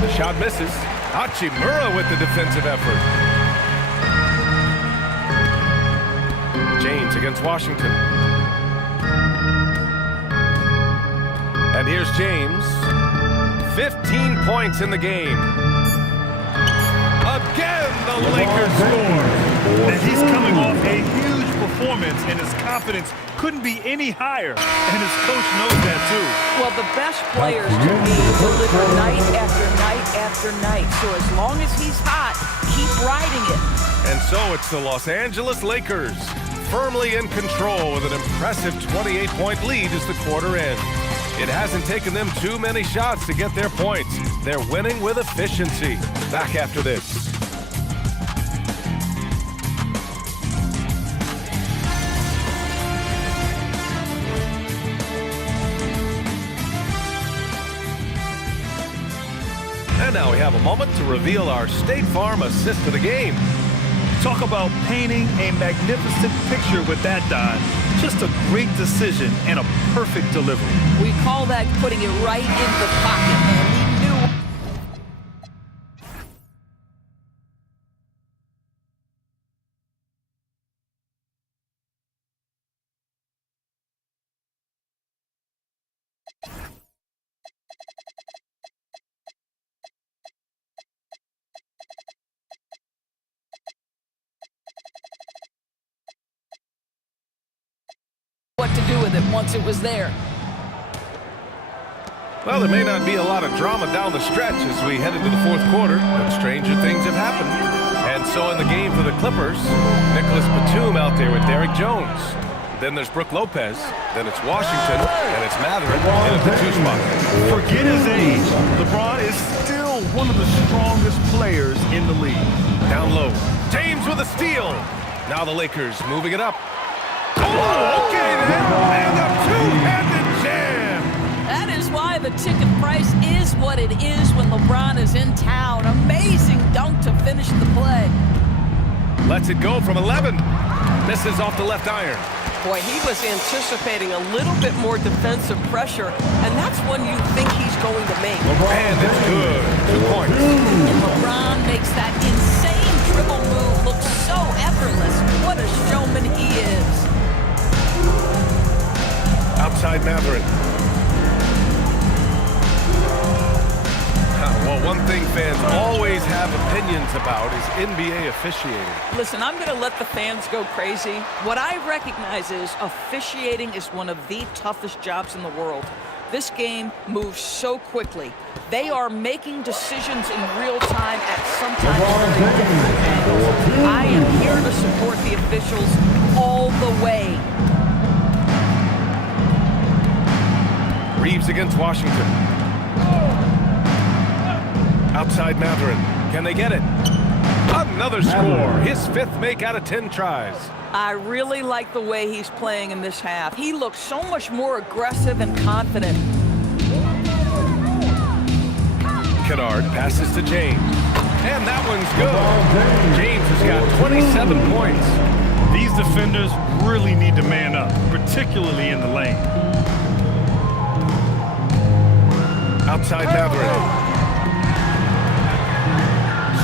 The shot misses. Hachimura with the defensive effort. James against Washington. And here's James. 15 points in the game. Again, the Lakers score. And he's coming off a huge performance, and his confidence couldn't be any higher. And his coach knows that, too. Well, the best players, to me, deliver night after night after night. So as long as he's hot, keep riding it. And so it's the Los Angeles Lakers, firmly in control with an impressive 28-point lead as the quarter ends. It hasn't taken them too many shots to get their points. They're winning with efficiency. Back after this. And now we have a moment to reveal our State Farm assist of the game. Talk about painting a magnificent picture with that dive. Just a great decision and a perfect delivery. We call that putting it right in the pocket, and he knew. What to do with it once it was there. Well, there may not be a lot of drama down the stretch as we head into the fourth quarter, but stranger things have happened. And so in the game for the Clippers, Nicholas Batum out there with Derrick Jones. Then there's Brook Lopez. Then it's Washington, and it's Mathurin in at the 2 spot. Forget his age. LeBron is still one of the strongest players in the league. Down low. James with a steal. Now the Lakers moving it up. Oh, okay then. And a two-handed jam. That is why the ticket price is what it is when LeBron is in town. Amazing dunk to finish the play. Lets it go from 11. Misses off the left iron. Boy, he was anticipating a little bit more defensive pressure, and that's one you think he's going to make. And it's good. 2 points. And LeBron makes that insane dribble move look so effortless. What a showman he is. Outside Mathurin. Well, one thing fans always have opinions about is NBA officiating. Listen, I'm going to let the fans go crazy. What I recognize is officiating is one of the toughest jobs in the world. This game moves so quickly. They are making decisions in real time at sometimes very different angles. I am here to support the officials all the way. Reeves against Washington. Outside Mathurin. Can they get it? Another score. His 5th make out of 10 tries. I really like the way he's playing in this half. He looks so much more aggressive and confident. Kennard passes to James. And that one's good. James has got 27 points. These defenders really need to man up, particularly in the lane. Outside Matherin.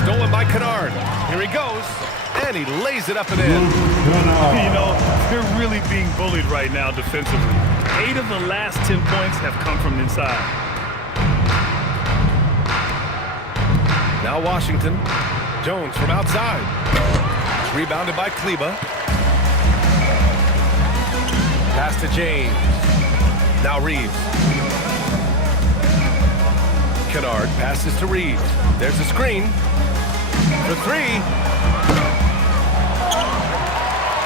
Stolen by Kennard. Here he goes. And he lays it up and in. You know, they're really being bullied right now defensively. 8 of the last 10 points have come from inside. Now Washington. Jones from outside. It's rebounded by Kleba. Pass to James. Now Reeves. Kennard passes to Reeves. There's a screen. For 3.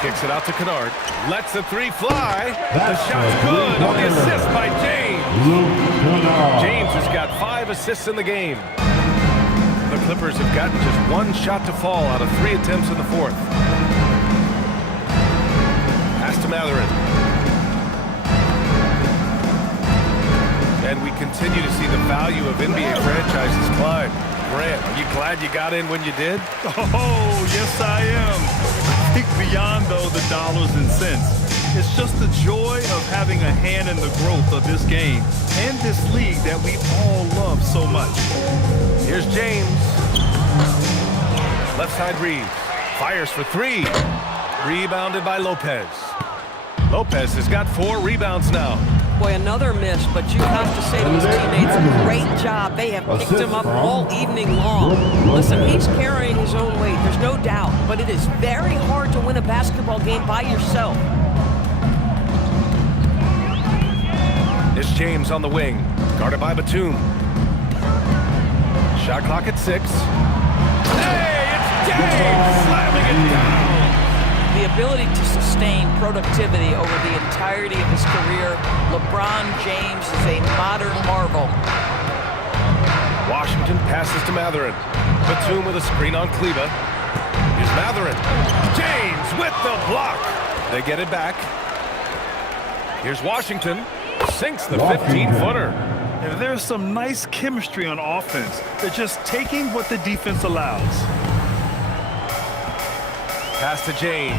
Kicks it out to Kennard. Lets the 3 fly. The shot's good on the assist by James. James has got 5 assists in the game. The Clippers have gotten just 1 shot to fall out of 3 attempts in the 4th. Pass to Matherin. And we continue to see the value of NBA franchises climb. Grant, are you glad you got in when you did? Oh, yes I am. I think beyond, though, the dollars and cents, it's just the joy of having a hand in the growth of this game and this league that we all love so much. Here's James. Left side Reeves. Fires for 3. Rebounded by Lopez. Lopez has got 4 rebounds now. Boy, another miss, but you have to say to his teammates, great job. They have picked him up all evening long. Listen, he's carrying his own weight, there's no doubt, but it is very hard to win a basketball game by yourself. It's James on the wing, guarded by Batum. Shot clock at 6. Hey, it's James slamming it down. The ability to sustain productivity over the entirety of his career, LeBron James is a modern marvel. Washington passes to Matherin. Batum with a screen on Kleba. Here's Matherin. James with the block. They get it back. Here's Washington. Sinks the 15-footer. And there's some nice chemistry on offense. They're just taking what the defense allows. Pass to James.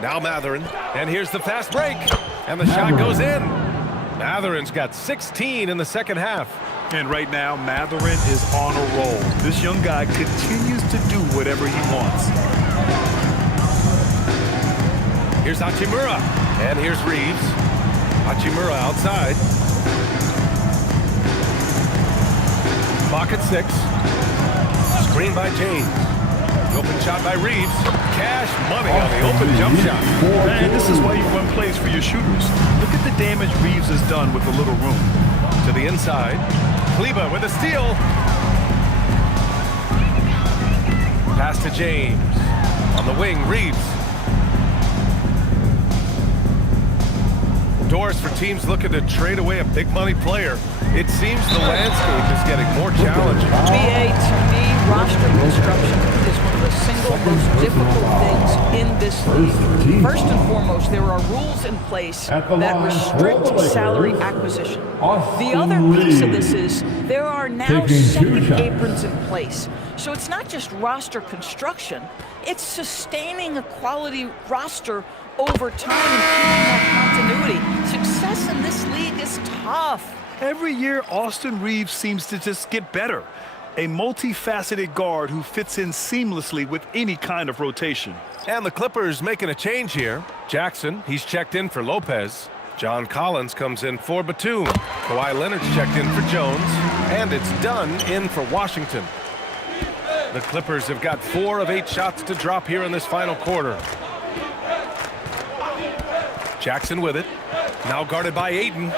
Now Matherin. And here's the fast break. And the shot goes in. Matherin's got 16 in the second half. And right now, Matherin is on a roll. This young guy continues to do whatever he wants. Here's Hachimura. And here's Reeves. Hachimura outside. Clock at 6. Screen by James. The open shot by Reeves. Cash money on the open jump shot. And this is why you run plays for your shooters. Look at the damage Reeves has done with a little room. To the inside. Kleba with a steal. Pass to James. On the wing, Reeves. Doors for teams looking to trade away a big money player. It seems the landscape is getting more challenging. NBA 2K roster construction is one of the single most difficult things in this league. First and foremost, there are rules in place that restrict salary acquisition. The other piece of this is there are now second aprons in place. So it's not just roster construction, it's sustaining a quality roster over time and keeping that continuity. Success in this league is tough. Every year, Austin Reeves seems to just get better. A multifaceted guard who fits in seamlessly with any kind of rotation. And the Clippers making a change here. Jackson, he's checked in for Lopez. John Collins comes in for Batum. Kawhi Leonard's checked in for Jones. And it's Dunn in for Washington. The Clippers have got 4 of 8 shots to drop here in this final quarter. Jackson with it. Now guarded by Ayton.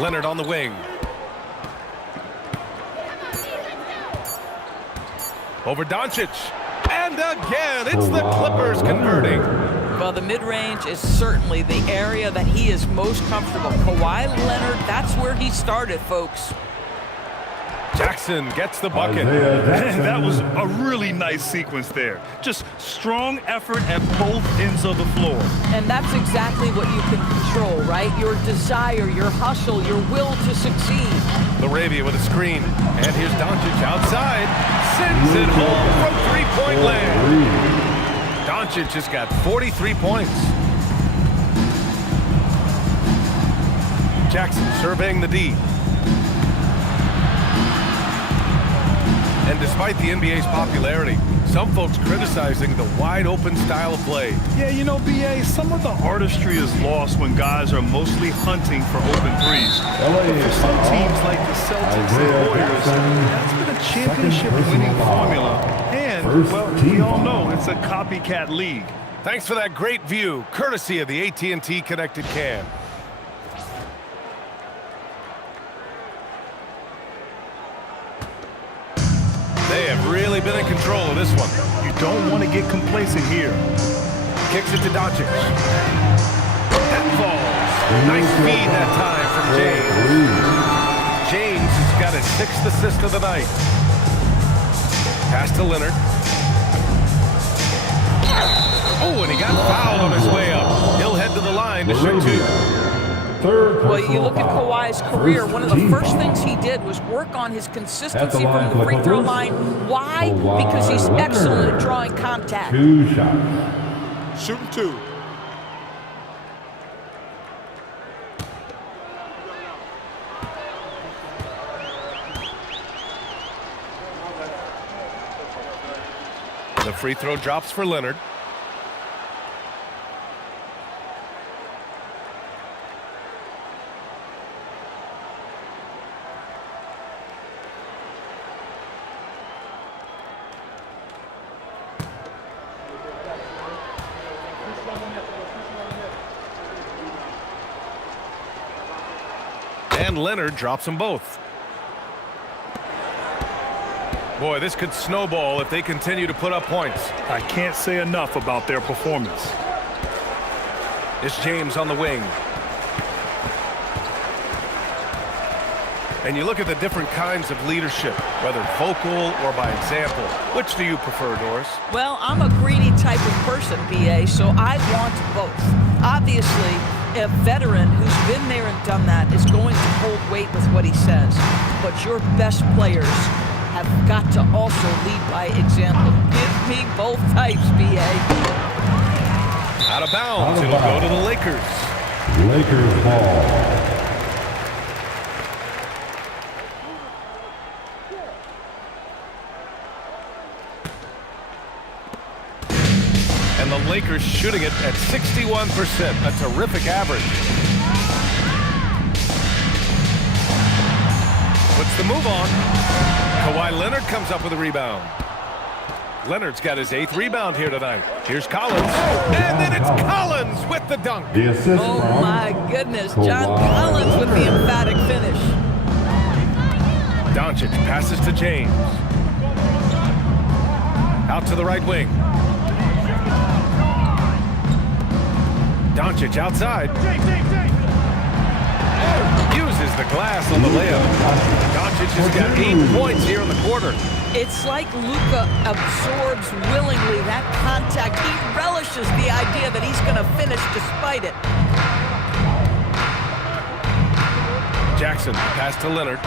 Leonard on the wing. Over Doncic. And again, it's the Clippers converting. Well, the mid-range is certainly the area that he is most comfortable. Kawhi Leonard, that's where he started, folks. Jackson gets the bucket. And that was a really nice sequence there. Just strong effort at both ends of the floor. And that's exactly what you can control, right? Your desire, your hustle, your will to succeed. Laravia with a screen. And here's Doncic outside. Sends it home from three-point land. Doncic has got 43 points. Jackson surveying the D. And despite the NBA's popularity, some folks criticizing the wide-open style of play. Yeah, you know, BA, some of the artistry is lost when guys are mostly hunting for open threes. But for some teams like the Celtics and Warriors, that's been a championship-winning formula. And, well, we all know it's a copycat league. Thanks for that great view, courtesy of the AT&T Connected Cam. They have really been in control of this one. You don't want to get complacent here. Kicks it to Doncic. That falls. Nice feed that time from James. James has got his 6th assist of the night. Pass to Leonard. Oh, and he got fouled on his way up. He'll head to the line to shoot 2. Well, you look at Kawhi's career, one of the first things he did was work on his consistency from the free throw line. Why? Because he's excellent at drawing contact. 2 shots. Shooting 2. The free throw drops for Leonard. And Leonard drops them both. Boy, this could snowball if they continue to put up points. I can't say enough about their performance. It's James on the wing. And you look at the different kinds of leadership, whether vocal or by example. Which do you prefer, Doris? Well, I'm a greedy type of person, BA, so I want both. Obviously, a veteran who's been there and done that is going to hold weight with what he says. But your best players have got to also lead by example. Give me both types, BA. Out of bounds. It'll go to the Lakers. Lakers ball. And the Lakers shooting it at 61%, a terrific average. Puts the move on. Kawhi Leonard comes up with a rebound. Leonard's got his 8th rebound here tonight. Here's Collins. And then it's Collins with the dunk. The assist Oh from my goodness, John Collins with the emphatic finish. Doncic passes to James. Out to the right wing. Doncic outside. Uses the glass on the layup. Doncic has got 8 points here in the quarter. It's like Luka absorbs willingly that contact. He relishes the idea that he's going to finish despite it. Jackson pass to Leonard.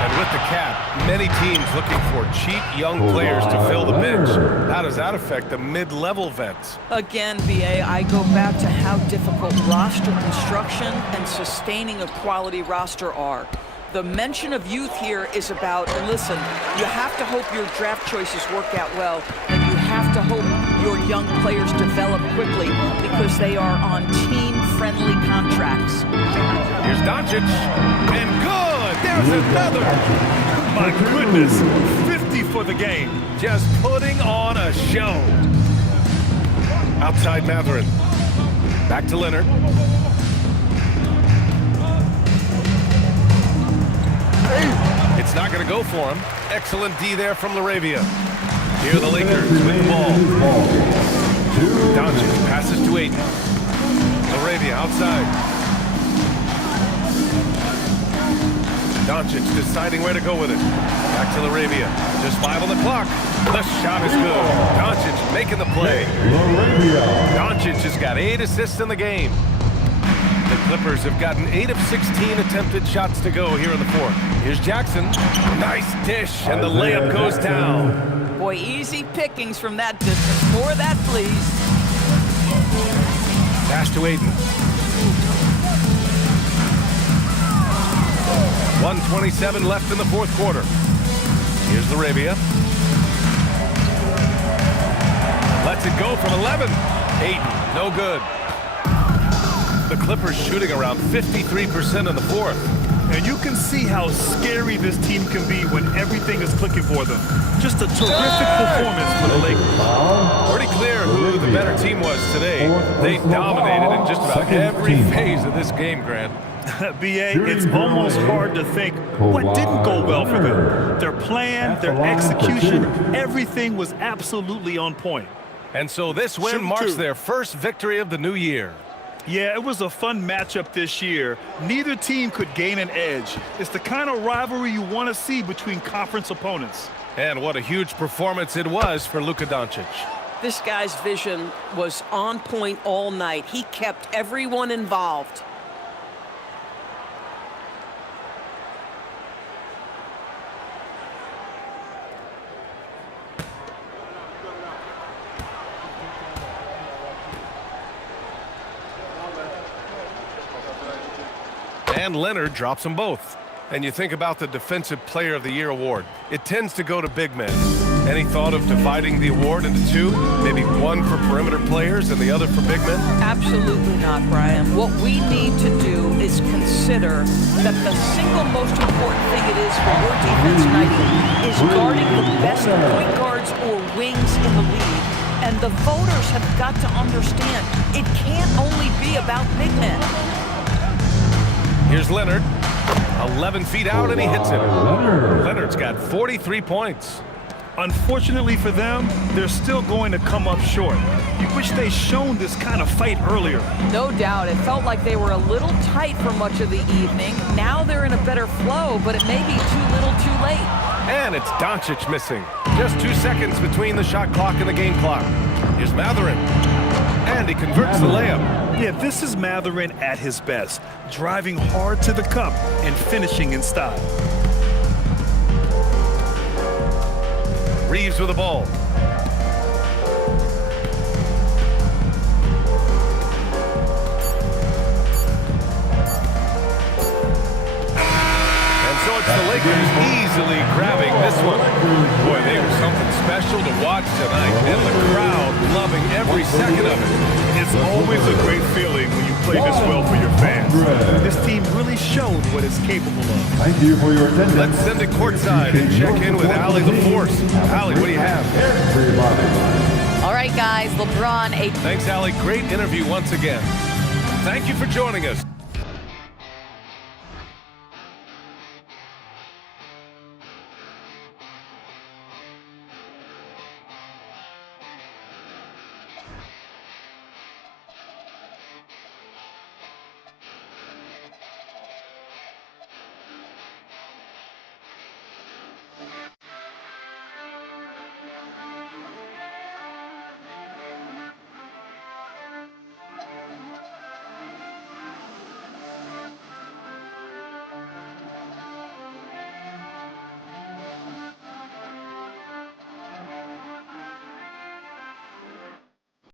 And with the cap, many teams looking for cheap young players to fill the bench. How does that affect the mid-level vets? Again, BA, I go back to how difficult roster construction and sustaining a quality roster are. The mention of youth here is about, listen, you have to hope your draft choices work out well, and you have to hope your young players develop quickly because they are on team-friendly contracts. Here's Doncic, and good! There's another! My goodness, 50 for the game. Just putting on a show. Outside Mathurin. Back to Leonard. It's not going to go for him. Excellent D there from Laravia. Here are the Lakers with the ball. Doncic passes to Ayton. Laravia outside. Doncic deciding where to go with it. Back to Laravia. Just 5 on the clock. The shot is good. Doncic making the play. Doncic has got 8 assists in the game. The Clippers have gotten 8 of 16 attempted shots to go here in the 4th. Here's Jackson. Nice dish, and the layup goes down. Boy, easy pickings from that distance. More of that, please. Pass to Aiden. 1:27 left in the fourth quarter. Here's Larabia. Lets it go from 11. Aiden, no good. The Clippers shooting around 53% in the fourth. And you can see how scary this team can be when everything is clicking for them. Just a terrific performance for the Lakers. Pretty clear who the better team was today. They dominated in just about every phase of this game, Grant. BA, it's almost hard to think what didn't go well for them. Their plan, their execution, everything was absolutely on point. And so this win marks their first victory of the new year. Yeah, it was a fun matchup this year. Neither team could gain an edge. It's the kind of rivalry you want to see between conference opponents. And what a huge performance it was for Luka Doncic. This guy's vision was on point all night. He kept everyone involved. And Leonard drops them both. And you think about the Defensive Player of the Year award. It tends to go to big men. Any thought of dividing the award into two? Maybe one for perimeter players and the other for big men? Absolutely not, Brian. What we need to do is consider that the single most important thing it is for your defense tonight is guarding the best point guards or wings in the league. And the voters have got to understand it can't only be about big men. Here's Leonard. 11 feet out, and he hits it. Leonard's got 43 points. Unfortunately for them, they're still going to come up short. You wish they'd shown this kind of fight earlier. No doubt. It felt like they were a little tight for much of the evening. Now they're in a better flow, but it may be too little too late. And it's Doncic missing. Just 2 seconds between the shot clock and the game clock. Here's Mathurin. And he converts the layup. Yeah, this is Mathurin at his best, driving hard to the cup and finishing in style. Reeves with the ball. And so it's the Lakers easily grabbing this one. Boy, they were something special to watch tonight, and the crowd loving every second of it. It's always a great feeling when you play this well for your fans. This team really showed what it's capable of. Thank you for your attendance. Let's send it courtside and check in with Allie the Force. Allie, what do you have? Everybody. All right, guys, LeBron, Thanks, Allie. Great interview once again. Thank you for joining us.